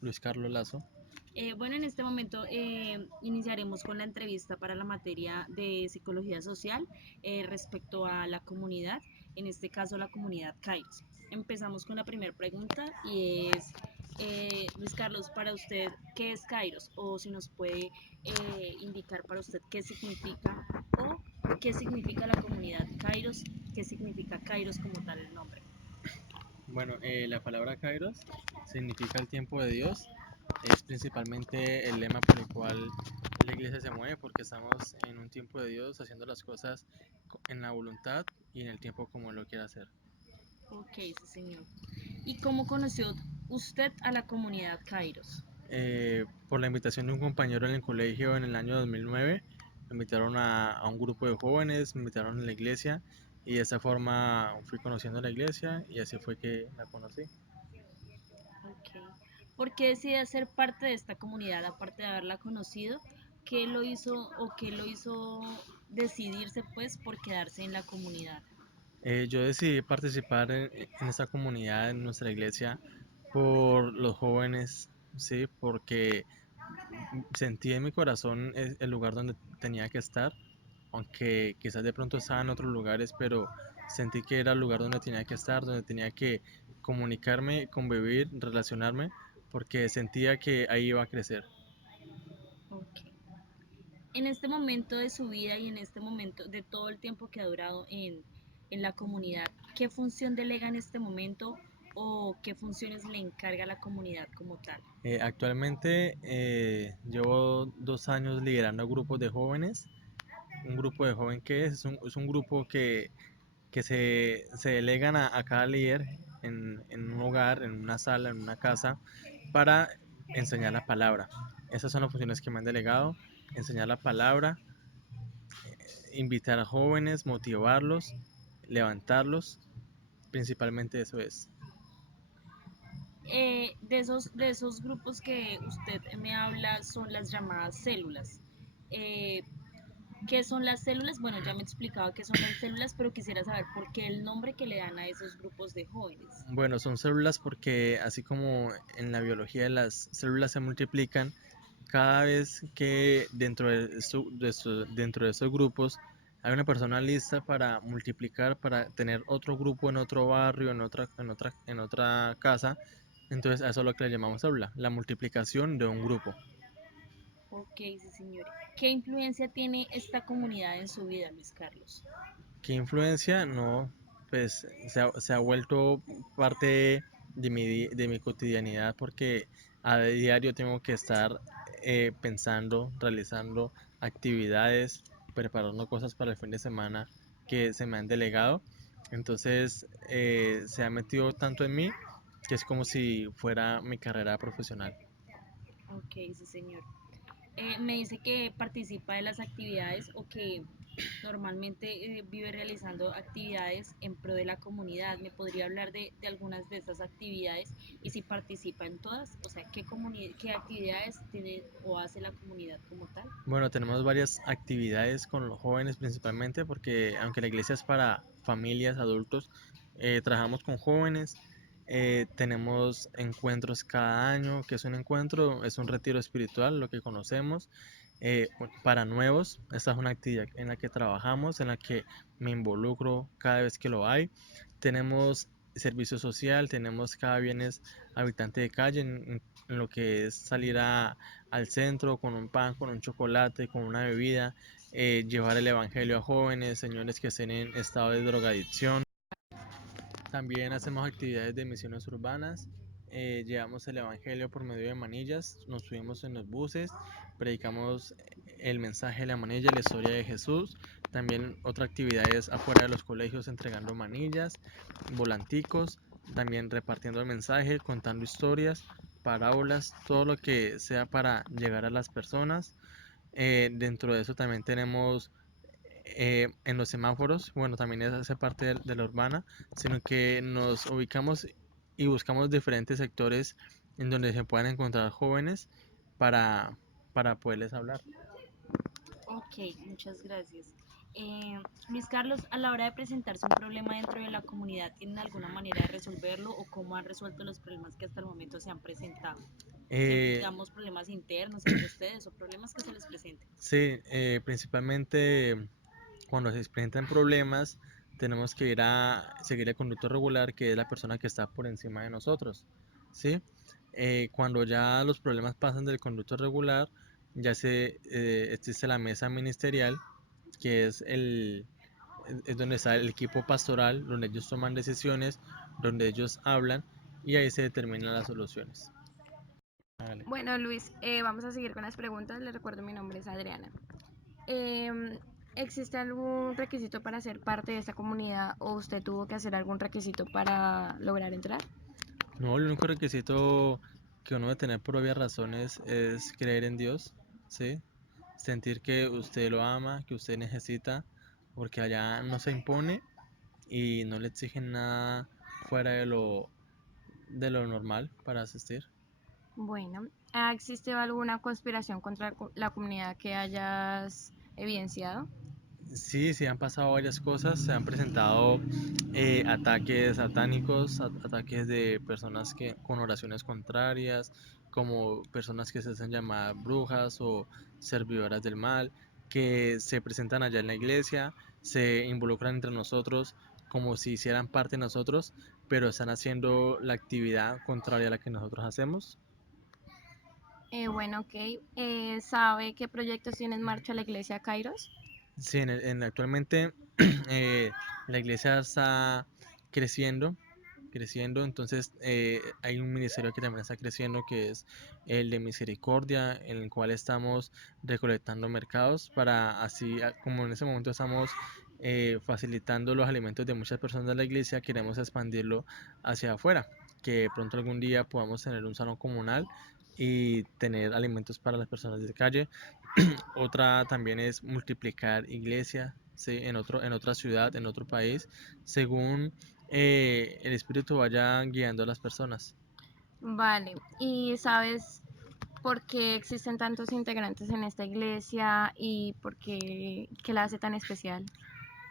Luis Carlos Lazo. Bueno, en este momento iniciaremos con la entrevista para la materia de psicología social respecto a la comunidad, en este caso la comunidad Kairos. Empezamos con la primera pregunta y es, Luis Carlos, para usted, ¿qué es Kairos? O si nos puede indicar para usted qué significa o qué significa la comunidad Kairos, qué significa Kairos como tal el nombre. Bueno, la palabra Kairos significa el tiempo de Dios. Es principalmente el lema por el cual la iglesia se mueve, porque estamos en un tiempo de Dios haciendo las cosas en la voluntad y en el tiempo como Él lo quiere hacer. Ok, sí, señor. ¿Y cómo conoció usted a la comunidad Kairos? Por la invitación de un compañero en el colegio en el año 2009, me invitaron a un grupo de jóvenes, me invitaron a la iglesia y de esa forma fui conociendo la iglesia y así fue que la conocí. Ok. ¿Por qué decide ser parte de esta comunidad, aparte de haberla conocido? ¿Qué lo hizo o qué lo hizo decidirse pues por quedarse en la comunidad? Yo decidí participar en esta comunidad, en nuestra iglesia, por los jóvenes, sí, porque sentí en mi corazón el lugar donde tenía que estar, aunque quizás de pronto estaba en otros lugares, pero sentí que era el lugar donde tenía que estar, donde tenía que comunicarme, convivir, relacionarme, porque sentía que ahí iba a crecer. Ok. En este momento de su vida y en este momento de todo el tiempo que ha durado en la comunidad, ¿qué función delega en este momento o qué funciones le encarga a la comunidad como tal? Actualmente llevo 2 años liderando grupos de jóvenes. Un grupo de jóvenes que es un grupo que se delegan a cada líder en un hogar, en una sala, en una casa, para enseñar la palabra. Esas son las funciones que me han delegado: enseñar la palabra, invitar a jóvenes, motivarlos, levantarlos, principalmente eso es. De esos grupos que usted me habla son las llamadas células. Eh, ¿Qué son las células? Bueno, ya me explicaba qué son las células, pero quisiera saber por qué el nombre que le dan a esos grupos de jóvenes. Bueno, son células porque así como en la biología las células se multiplican, cada vez que dentro de estos grupos hay una persona lista para multiplicar, para tener otro grupo en otro barrio, en otra casa, entonces a eso es lo que le llamamos célula, la multiplicación de un grupo. Ok, sí, señor. ¿Qué influencia tiene esta comunidad en su vida, Luis Carlos? ¿Qué influencia? No, pues se ha vuelto parte de mi cotidianidad, porque a diario tengo que estar pensando, realizando actividades, preparando cosas para el fin de semana que se me han delegado. Entonces se ha metido tanto en mí que es como si fuera mi carrera profesional. Ok, sí, señor. Me dice que participa de las actividades o que normalmente vive realizando actividades en pro de la comunidad. ¿Me podría hablar de algunas de estas actividades y si participa en todas? O sea, ¿qué actividades tiene o hace la comunidad como tal? Bueno, tenemos varias actividades con los jóvenes principalmente porque aunque la iglesia es para familias, adultos, trabajamos con jóvenes, tenemos encuentros cada año, que es un encuentro, es un retiro espiritual, lo que conocemos, para nuevos. Esta es una actividad en la que trabajamos, en la que me involucro cada vez que lo hay. Tenemos servicio social, tenemos cada viernes habitante de calle en lo que es salir al centro con un pan, con un chocolate, con una bebida, llevar el evangelio a jóvenes, señores que estén en estado de drogadicción. También hacemos actividades de misiones urbanas, llevamos el evangelio por medio de manillas, nos subimos en los buses, predicamos el mensaje de la manilla, la historia de Jesús. También otra actividad es afuera de los colegios entregando manillas, volanticos, también repartiendo el mensaje, contando historias, parábolas, todo lo que sea para llegar a las personas. Dentro de eso también tenemos en los semáforos, bueno, también hace parte de la urbana, sino que nos ubicamos y buscamos diferentes sectores en donde se puedan encontrar jóvenes para, para poderles hablar. Ok, muchas gracias. Luis Carlos, a la hora de presentarse un problema dentro de la comunidad, ¿tienen alguna manera de resolverlo o cómo han resuelto los problemas que hasta el momento se han presentado? Eh, Digamos, problemas internos entre ustedes o problemas que se les presenten. sí, principalmente cuando se presentan problemas, tenemos que ir a seguir el conducto regular, que es la persona que está por encima de nosotros, ¿sí? Cuando ya los problemas pasan del conducto regular, existe la mesa ministerial, que es donde está el equipo pastoral, donde ellos toman decisiones, donde ellos hablan y ahí se determinan las soluciones. Hágale. Bueno, Luis, vamos a seguir con las preguntas. Les recuerdo, mi nombre es Adriana. Em, ¿Existe algún requisito para ser parte de esta comunidad o usted tuvo que hacer algún requisito para lograr entrar? No, el único requisito que uno debe tener por obvias razones es creer en Dios, ¿sí? Sentir que usted lo ama, que usted necesita, porque allá no se impone y no le exigen nada fuera de lo normal para asistir. Bueno, ¿ha existido alguna conspiración contra la comunidad que hayas evidenciado? Sí, sí han pasado varias cosas, se han presentado ataques satánicos, ataques de personas que con oraciones contrarias, como personas que se hacen llamar brujas o servidoras del mal, que se presentan allá en la iglesia, se involucran entre nosotros como si hicieran parte de nosotros, pero están haciendo la actividad contraria a la que nosotros hacemos. Bueno, ok. ¿Sabe qué proyectos tiene en marcha la iglesia Kairos? Sí, actualmente la iglesia está creciendo, creciendo, entonces hay un ministerio que también está creciendo que es el de misericordia, en el cual estamos recolectando mercados para así, como en ese momento estamos facilitando los alimentos de muchas personas de la iglesia, queremos expandirlo hacia afuera, que pronto algún día podamos tener un salón comunal y tener alimentos para las personas de calle. Otra también es multiplicar iglesia, ¿sí? En otra ciudad, en otro país, según el espíritu vaya guiando a las personas. Vale. ¿Y sabes por qué existen tantos integrantes en esta iglesia y qué la hace tan especial?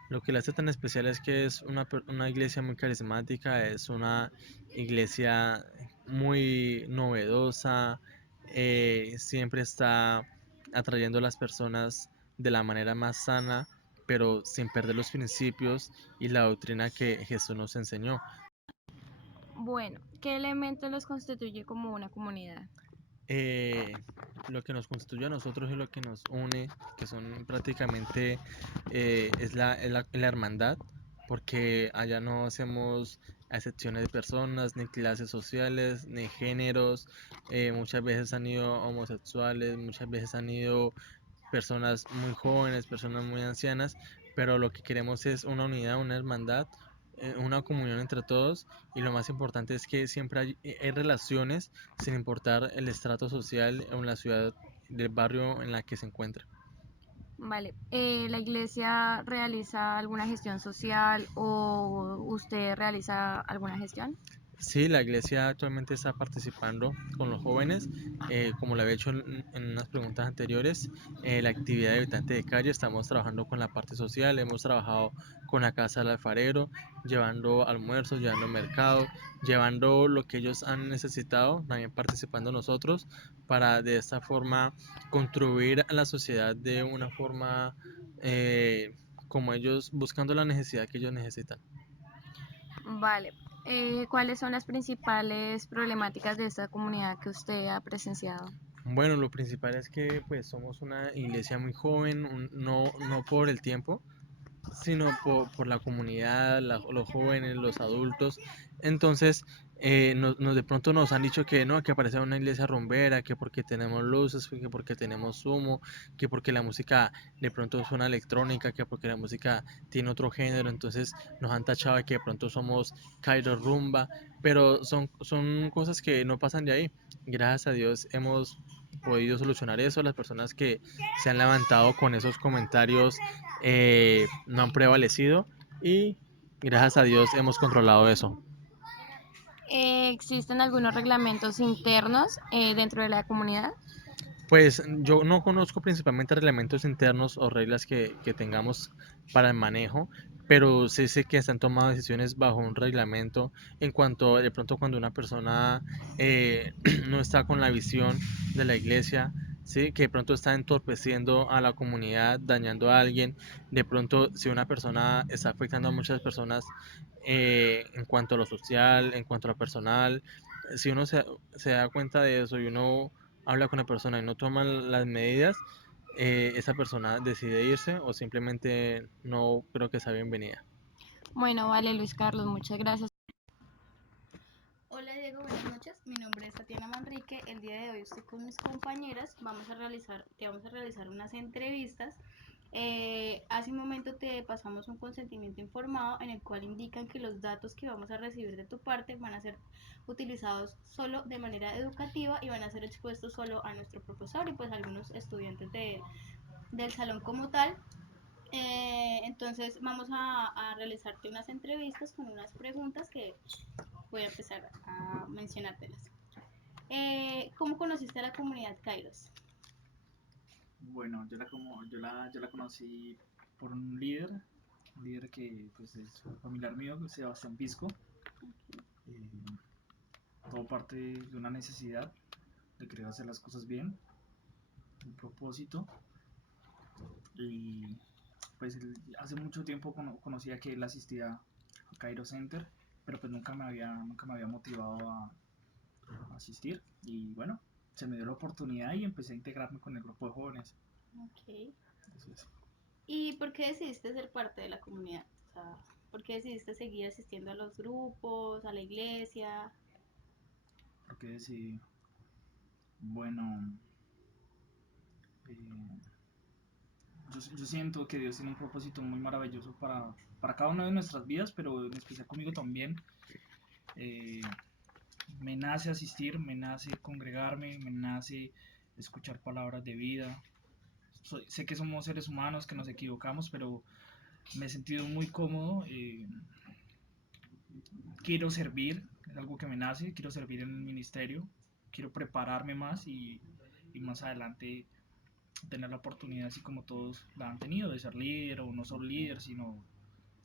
Lo que la hace tan especial es que es una iglesia muy carismática, es una iglesia muy novedosa, siempre está atrayendo a las personas de la manera más sana, pero sin perder los principios y la doctrina que Jesús nos enseñó. Bueno, ¿qué elementos los constituye como una comunidad? eh, lo que nos constituye a nosotros y lo que nos une, que son prácticamente la hermandad, porque allá no hacemos excepciones de personas, ni clases sociales, ni géneros. Muchas veces han ido homosexuales, muchas veces han ido personas muy jóvenes, personas muy ancianas, pero lo que queremos es una unidad, una hermandad, una comunión entre todos, y lo más importante es que siempre hay relaciones sin importar el estrato social o la ciudad del barrio en la que se encuentre. Vale, ¿la iglesia realiza alguna gestión social o usted realiza alguna gestión? Sí, la iglesia actualmente está participando con los jóvenes, como lo había hecho en unas preguntas anteriores, la actividad de habitante de calle, estamos trabajando con la parte social, hemos trabajado con la casa del alfarero, llevando almuerzos, llevando mercado, llevando lo que ellos han necesitado, también participando nosotros, para de esta forma contribuir a la sociedad de una forma como ellos, buscando la necesidad que ellos necesitan. Vale, ¿cuáles son las principales problemáticas de esta comunidad que usted ha presenciado? Bueno, lo principal es que pues somos una iglesia muy joven, no por el tiempo, sino por la comunidad, los jóvenes, los adultos. Entonces, de pronto nos han dicho que no, que parece una iglesia rumbera, que porque tenemos luces, que porque tenemos humo, que porque la música de pronto suena electrónica, que porque la música tiene otro género. Entonces nos han tachado de que de pronto somos Kairos Rumba, pero son cosas que no pasan de ahí. Gracias a Dios hemos podido solucionar eso. Las personas que se han levantado con esos comentarios no han prevalecido, y gracias a Dios hemos controlado eso. ¿Existen algunos reglamentos internos dentro de la comunidad? Pues yo no conozco principalmente reglamentos internos o reglas que tengamos para el manejo, pero sí sé que se han tomado decisiones bajo un reglamento en cuanto de pronto cuando una persona no está con la visión de la iglesia, sí, que de pronto está entorpeciendo a la comunidad, dañando a alguien, de pronto si una persona está afectando a muchas personas en cuanto a lo social, en cuanto a lo personal, si uno se da cuenta de eso y uno habla con la persona y no toma las medidas, esa persona decide irse o simplemente no creo que sea bienvenida. Bueno, vale, Luis Carlos, muchas gracias. Hola Diego, buenas noches. Mi nombre es Tatiana Manrique. El día de hoy estoy con mis compañeras. Te vamos a realizar unas entrevistas. Hace un momento te pasamos un consentimiento informado en el cual indican que los datos que vamos a recibir de tu parte van a ser utilizados solo de manera educativa y van a ser expuestos solo a nuestro profesor y pues a algunos estudiantes del salón como tal. Entonces vamos a realizarte unas entrevistas con unas preguntas que voy a empezar a mencionártelas. ¿Cómo conociste a la comunidad Kairos? Bueno, yo la conocí por un líder que pues es familiar mío, Sebastián Pisco. Eh, Todo parte de una necesidad de querer hacer las cosas bien, un propósito. Y pues hace mucho tiempo conocía que él asistía a Cairo Center, pero pues nunca me había motivado a asistir. Y bueno, se me dio la oportunidad y empecé a integrarme con el grupo de jóvenes. Okay. Eso es. ¿Y por qué decidiste ser parte de la comunidad? O sea, ¿por qué decidiste seguir asistiendo a los grupos, a la iglesia? Porque sí, bueno, eh, yo siento que Dios tiene un propósito muy maravilloso para cada una de nuestras vidas, pero en especial conmigo también. Eh, Me nace asistir, me nace congregarme, me nace escuchar palabras de vida. Sé que somos seres humanos, que nos equivocamos, pero me he sentido muy cómodo. Quiero servir, es algo que me nace, quiero servir en el ministerio, quiero prepararme más y más adelante tener la oportunidad, así como todos la han tenido, de ser líder o no solo líder, sino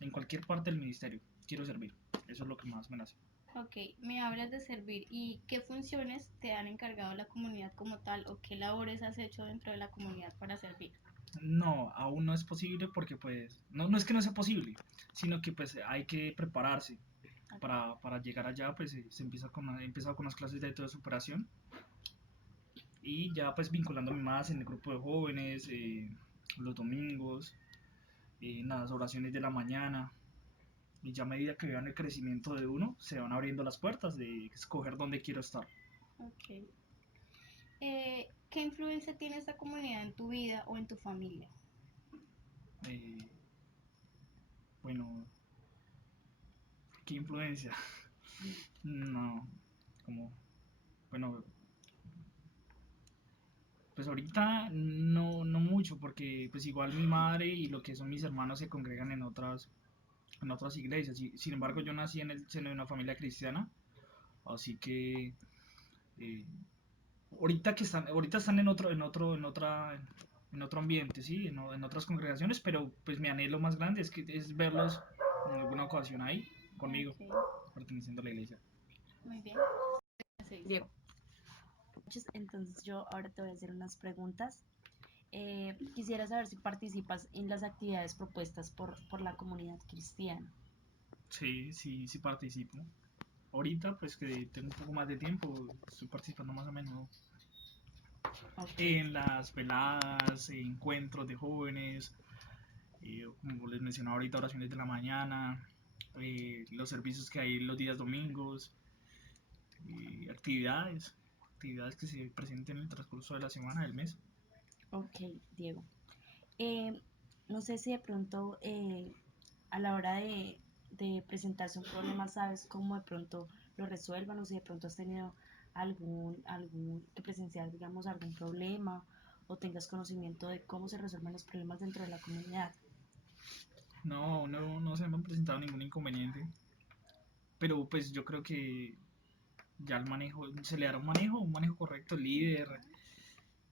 en cualquier parte del ministerio. Quiero servir, eso es lo que más me nace. Ok, me hablas de servir y qué funciones te han encargado la comunidad como tal o qué labores has hecho dentro de la comunidad para servir. No, aún no es posible porque pues, no es que no sea posible, sino que pues hay que prepararse. Para llegar allá pues he empezado con las clases de superación y ya pues vinculándome más en el grupo de jóvenes, los domingos, en las oraciones de la mañana. Y ya a medida que vean el crecimiento de uno, se van abriendo las puertas de escoger dónde quiero estar. Ok. ¿Qué influencia tiene esta comunidad en tu vida o en tu familia? Eh, bueno, ¿Qué influencia? No, como, bueno, pues ahorita no mucho, porque pues igual mi madre y lo que son mis hermanos se congregan en otras iglesias. Sin embargo, yo nací en el seno de una familia cristiana, así que eh, ahorita están en otro ambiente, sí, en otras congregaciones, pero pues mi anhelo más grande es verlos en alguna ocasión ahí conmigo, Ok, perteneciendo a la iglesia. muy bien. Diego. Entonces yo ahora te voy a hacer unas preguntas. Quisiera saber si participas en las actividades propuestas por la comunidad cristiana. Sí participo. Ahorita, pues que tengo un poco más de tiempo, estoy participando más o menos Ok, en las veladas, encuentros de jóvenes, como les mencionaba ahorita, oraciones de la mañana, los servicios que hay los días domingos, actividades que se presenten en el transcurso de la semana, del mes. ok, Diego. Eh, no sé si de pronto a la hora de presentarse un problema sabes cómo de pronto lo resuelvan o si de pronto has tenido algún que presenciar, digamos, algún problema o tengas conocimiento de cómo se resuelven los problemas dentro de la comunidad. No se me han presentado ningún inconveniente, pero pues yo creo que ya el manejo, se le dará un manejo correcto al líder.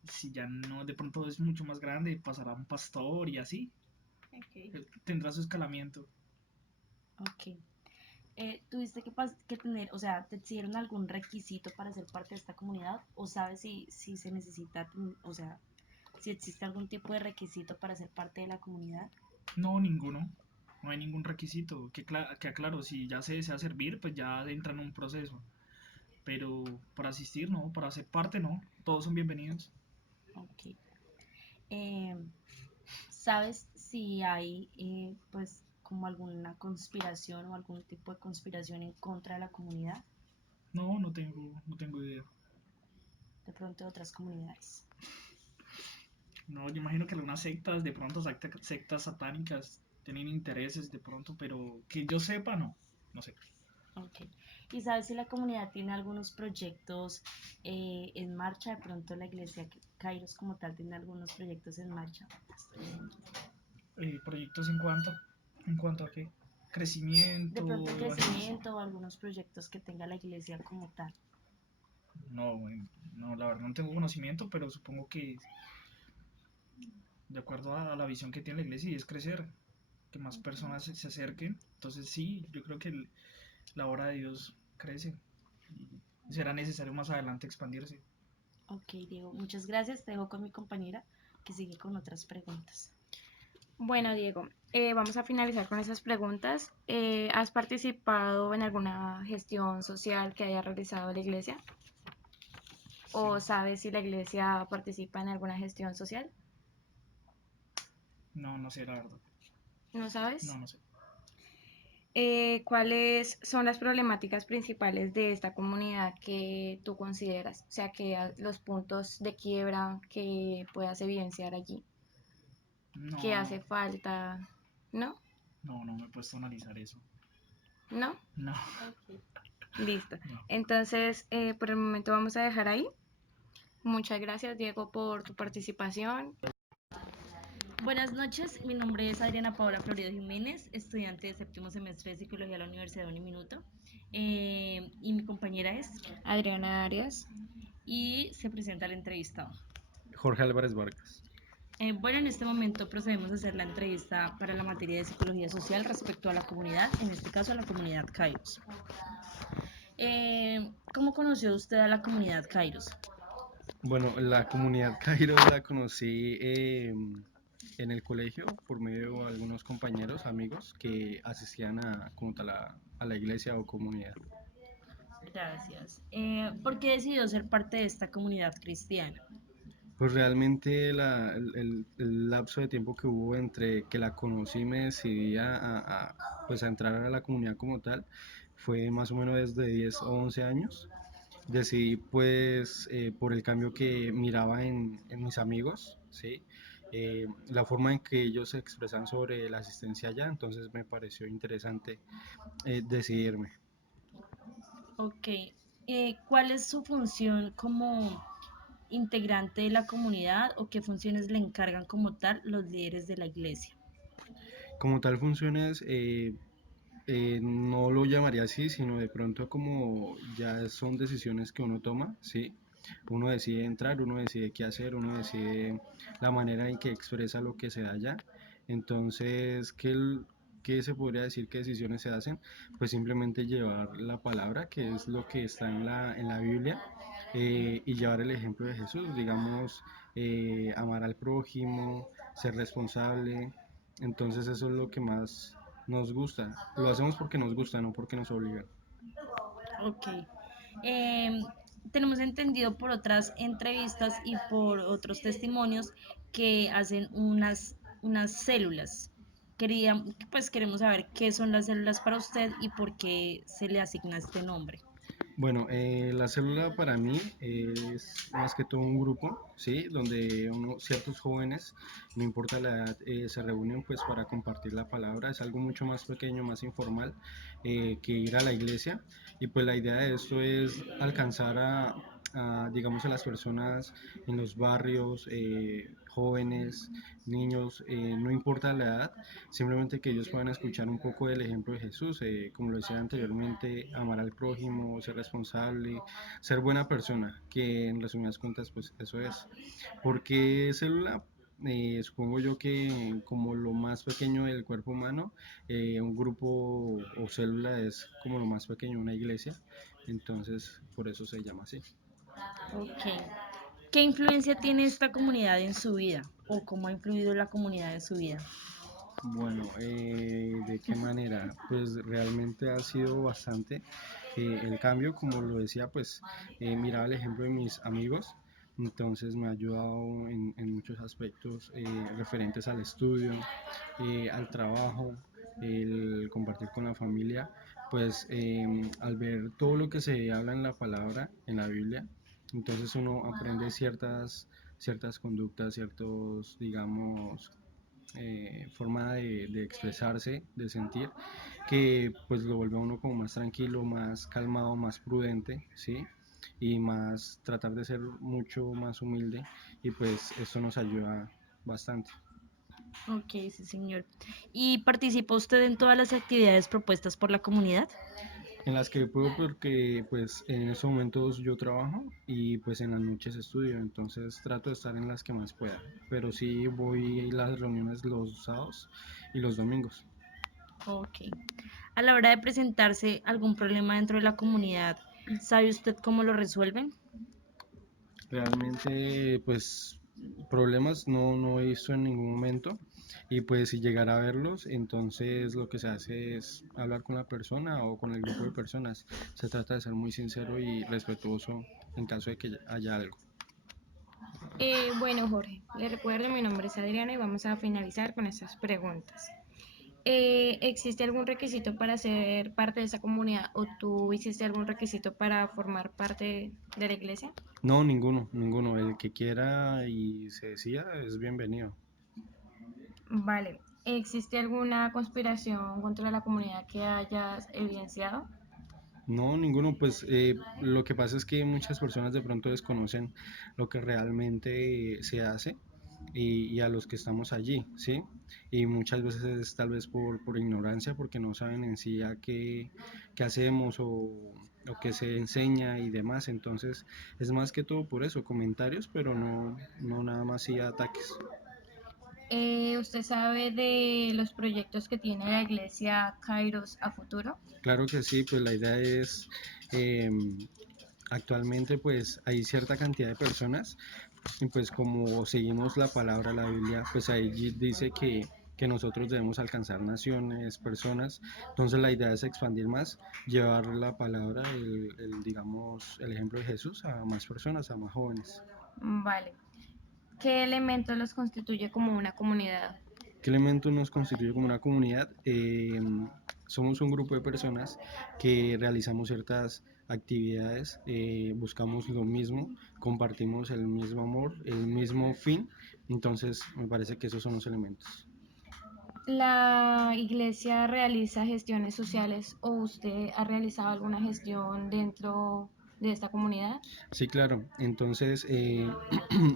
Si ya no, de pronto es mucho más grande, pasará a un pastor y así, Ok. tendrá su escalamiento. Ok. ¿Tuviste que tener, o sea, te exigieron algún requisito para ser parte de esta comunidad o sabes si se necesita, o sea, si existe algún tipo de requisito para ser parte de la comunidad? No, ninguno. No hay ningún requisito. Que aclaro, si ya se desea servir, pues ya entra en un proceso. Pero para asistir, no, para ser parte, no. Todos son bienvenidos. Ok. Eh, ¿Sabes si hay, pues, como alguna conspiración o algún tipo de conspiración en contra de la comunidad, No tengo idea. de pronto de otras comunidades? No, yo imagino que algunas sectas, de pronto sectas satánicas, tienen intereses de pronto, pero que yo sepa, no. No sé. Ok. ¿Y sabes si la comunidad tiene algunos proyectos en marcha? De pronto la iglesia Kairos como tal tiene algunos proyectos en marcha. Proyectos en cuanto a qué? De Crecimiento, pronto evangelización. crecimiento o algunos proyectos que tenga la iglesia como tal. No, no, la verdad no tengo conocimiento, pero supongo que de acuerdo a la visión que tiene la iglesia y es crecer, que más personas se acerquen. Entonces sí, yo creo que la obra de Dios crece y será necesario más adelante expandirse. Ok, Diego, muchas gracias. Te dejo con mi compañera que sigue con otras preguntas. Bueno, Diego, vamos a finalizar con esas preguntas. ¿Has participado en alguna gestión social que haya realizado la iglesia? ¿O Sí. sabes si la iglesia participa en alguna gestión social? No sé la verdad. ¿No sabes? No sé. ¿Cuáles son las problemáticas principales de esta comunidad que tú consideras? O sea, los puntos de quiebra que puedas evidenciar allí. ¿Qué hace No, falta? ¿No? no me he puesto a analizar eso. ¿No? No, Ok. Listo. no. Entonces, por el momento vamos a dejar ahí. Muchas gracias, Diego, por tu participación. Buenas noches, mi nombre es Adriana Paola Florido Jiménez, estudiante de séptimo semestre de Psicología de la Universidad de Uniminuto. Y mi compañera es, Adriana Arias. y se presenta el entrevistado. Jorge Álvarez Vargas. Bueno, en este momento procedemos a hacer la entrevista para la materia de Psicología Social respecto a la comunidad, en este caso a la comunidad Kairos. ¿Cómo conoció usted a la comunidad Kairos? Bueno, la comunidad Cairo la conocí en el colegio por medio de algunos compañeros, amigos que asistían como tal a la iglesia o comunidad. Gracias. ¿Por qué decidió ser parte de esta comunidad cristiana? Pues realmente el lapso de tiempo que hubo entre que la conocí y me decidí pues a entrar a la comunidad como tal fue más o menos desde 10 o 11 años. Decidí pues por el cambio que miraba en mis amigos, ¿sí? la forma en que ellos se expresan sobre la asistencia allá, entonces me pareció interesante decidirme. Ok. ¿Cuál es su función como integrante de la comunidad o qué funciones le encargan como tal los líderes de la iglesia? Como tal funciones, no lo llamaría así, sino de pronto como ya son decisiones que uno toma, ¿sí? Uno decide entrar, uno decide qué hacer, uno decide la manera en que expresa lo que se da allá. Entonces, ¿qué se podría decir? ¿Qué decisiones se hacen? Pues simplemente llevar la palabra, que es lo que está en la Biblia, y llevar el ejemplo de Jesús, digamos, amar al prójimo, ser responsable. Entonces eso es lo que más nos gusta. Lo hacemos porque nos gusta, no porque nos obligan. Ok. Em, Tenemos entendido por otras entrevistas y por otros testimonios que hacen unas células. Queremos saber qué son las células para usted y por qué se le asigna este nombre. Bueno, la célula para mí es más que todo un grupo, ¿sí? Donde ciertos jóvenes, no importa la edad, se reúnen pues para compartir la palabra. Es algo mucho más pequeño, más informal que ir a la iglesia. Y pues la idea de esto es alcanzar digamos, a las personas en los barrios, jóvenes, niños, no importa la edad, simplemente que ellos puedan escuchar un poco del ejemplo de Jesús, como lo decía anteriormente, amar al prójimo, ser responsable, ser buena persona, que en resumidas cuentas pues eso es. ¿Por qué célula? Supongo yo que como lo más pequeño del cuerpo humano, un grupo o célula es como lo más pequeño de una iglesia, entonces por eso se llama así. Ok. ¿Qué influencia tiene esta comunidad en su vida o cómo ha influido la comunidad en su vida? Bueno, ¿de qué manera? Pues realmente ha sido bastante el cambio, como lo decía, pues miraba el ejemplo de mis amigos, entonces me ha ayudado en muchos aspectos referentes al estudio, al trabajo, el compartir con la familia, pues al ver todo lo que se habla en la palabra, en la Biblia, entonces uno aprende ciertas conductas, ciertos, digamos, forma de expresarse, de sentir, que pues lo vuelve a uno como más tranquilo, más calmado, más prudente, ¿sí? Y más tratar de ser mucho más humilde y pues eso nos ayuda bastante. Ok, sí, señor. ¿Y participa usted en todas las actividades propuestas por la comunidad? En las que puedo porque pues en esos momentos yo trabajo y pues en las noches estudio, entonces trato de estar en las que más pueda, pero sí voy a las reuniones los sábados y los domingos. Ok. A la hora de presentarse algún problema dentro de la comunidad, ¿sabe usted cómo lo resuelven? Realmente, pues problemas no he visto en ningún momento y pues si llegara a verlos, entonces lo que se hace es hablar con la persona o con el grupo de personas. Se trata de ser muy sincero y respetuoso en caso de que haya algo. Bueno, Jorge, le recuerdo, mi nombre es Adriana y vamos a finalizar con estas preguntas. ¿Existe algún requisito para ser parte de esa comunidad o tú hiciste algún requisito para formar parte de la iglesia? No, ninguno. El que quiera y se decida es bienvenido. Vale. ¿Existe alguna conspiración contra la comunidad que hayas evidenciado? No, ninguno, pues lo que pasa es que muchas personas de pronto desconocen lo que realmente se hace y a los que estamos allí, ¿sí? Y muchas veces es tal vez por ignorancia, porque no saben en sí qué hacemos o qué se enseña y demás. Entonces es más que todo por eso, comentarios, pero no nada más y ataques. ¿Usted sabe de los proyectos que tiene la iglesia Kairos a futuro? Claro que sí, pues la idea es, actualmente pues hay cierta cantidad de personas y pues como seguimos la palabra, la Biblia, pues ahí dice que nosotros debemos alcanzar naciones, personas, entonces la idea es expandir más, llevar la palabra, digamos, el ejemplo de Jesús a más personas, a más jóvenes. Vale. ¿Qué elementos los constituye como una comunidad? ¿Qué elemento nos constituye como una comunidad? Somos un grupo de personas que realizamos ciertas actividades, buscamos lo mismo, compartimos el mismo amor, el mismo fin, Entonces, me parece que esos son los elementos. ¿La iglesia realiza gestiones sociales o usted ha realizado alguna gestión dentro de esta comunidad? Sí, claro. Entonces,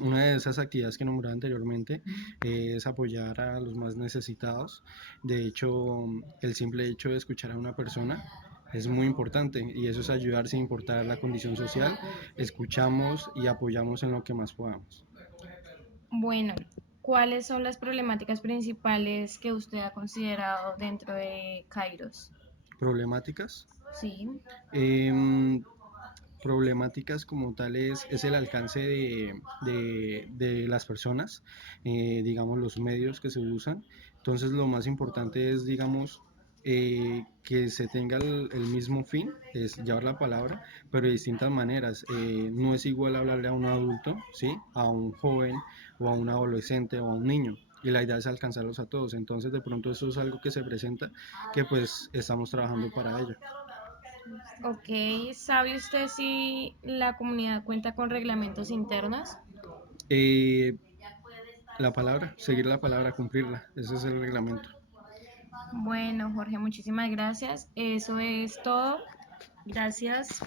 una de esas actividades que nombraba anteriormente es apoyar a los más necesitados. De hecho, el simple hecho de escuchar a una persona es muy importante y eso es ayudar sin importar la condición social. Escuchamos y apoyamos en lo que más podamos. Bueno, ¿cuáles son las problemáticas principales que usted ha considerado dentro de Kairos? Problemáticas. Sí. Em, Problemáticas como tal es el alcance de las personas, digamos los medios que se usan. Entonces lo más importante es, digamos, que se tenga el mismo fin, es llevar la palabra, pero de distintas maneras. No es igual hablarle a un adulto, ¿sí? A un joven o a un adolescente o a un niño. Y la idea es alcanzarlos a todos. Entonces de pronto eso es algo que se presenta que pues estamos trabajando para ello. Ok, ¿sabe usted si la comunidad cuenta con reglamentos internos? Eh, la palabra, seguir la palabra, cumplirla, ese es el reglamento. Bueno, Jorge, muchísimas gracias. Eso es todo. Gracias.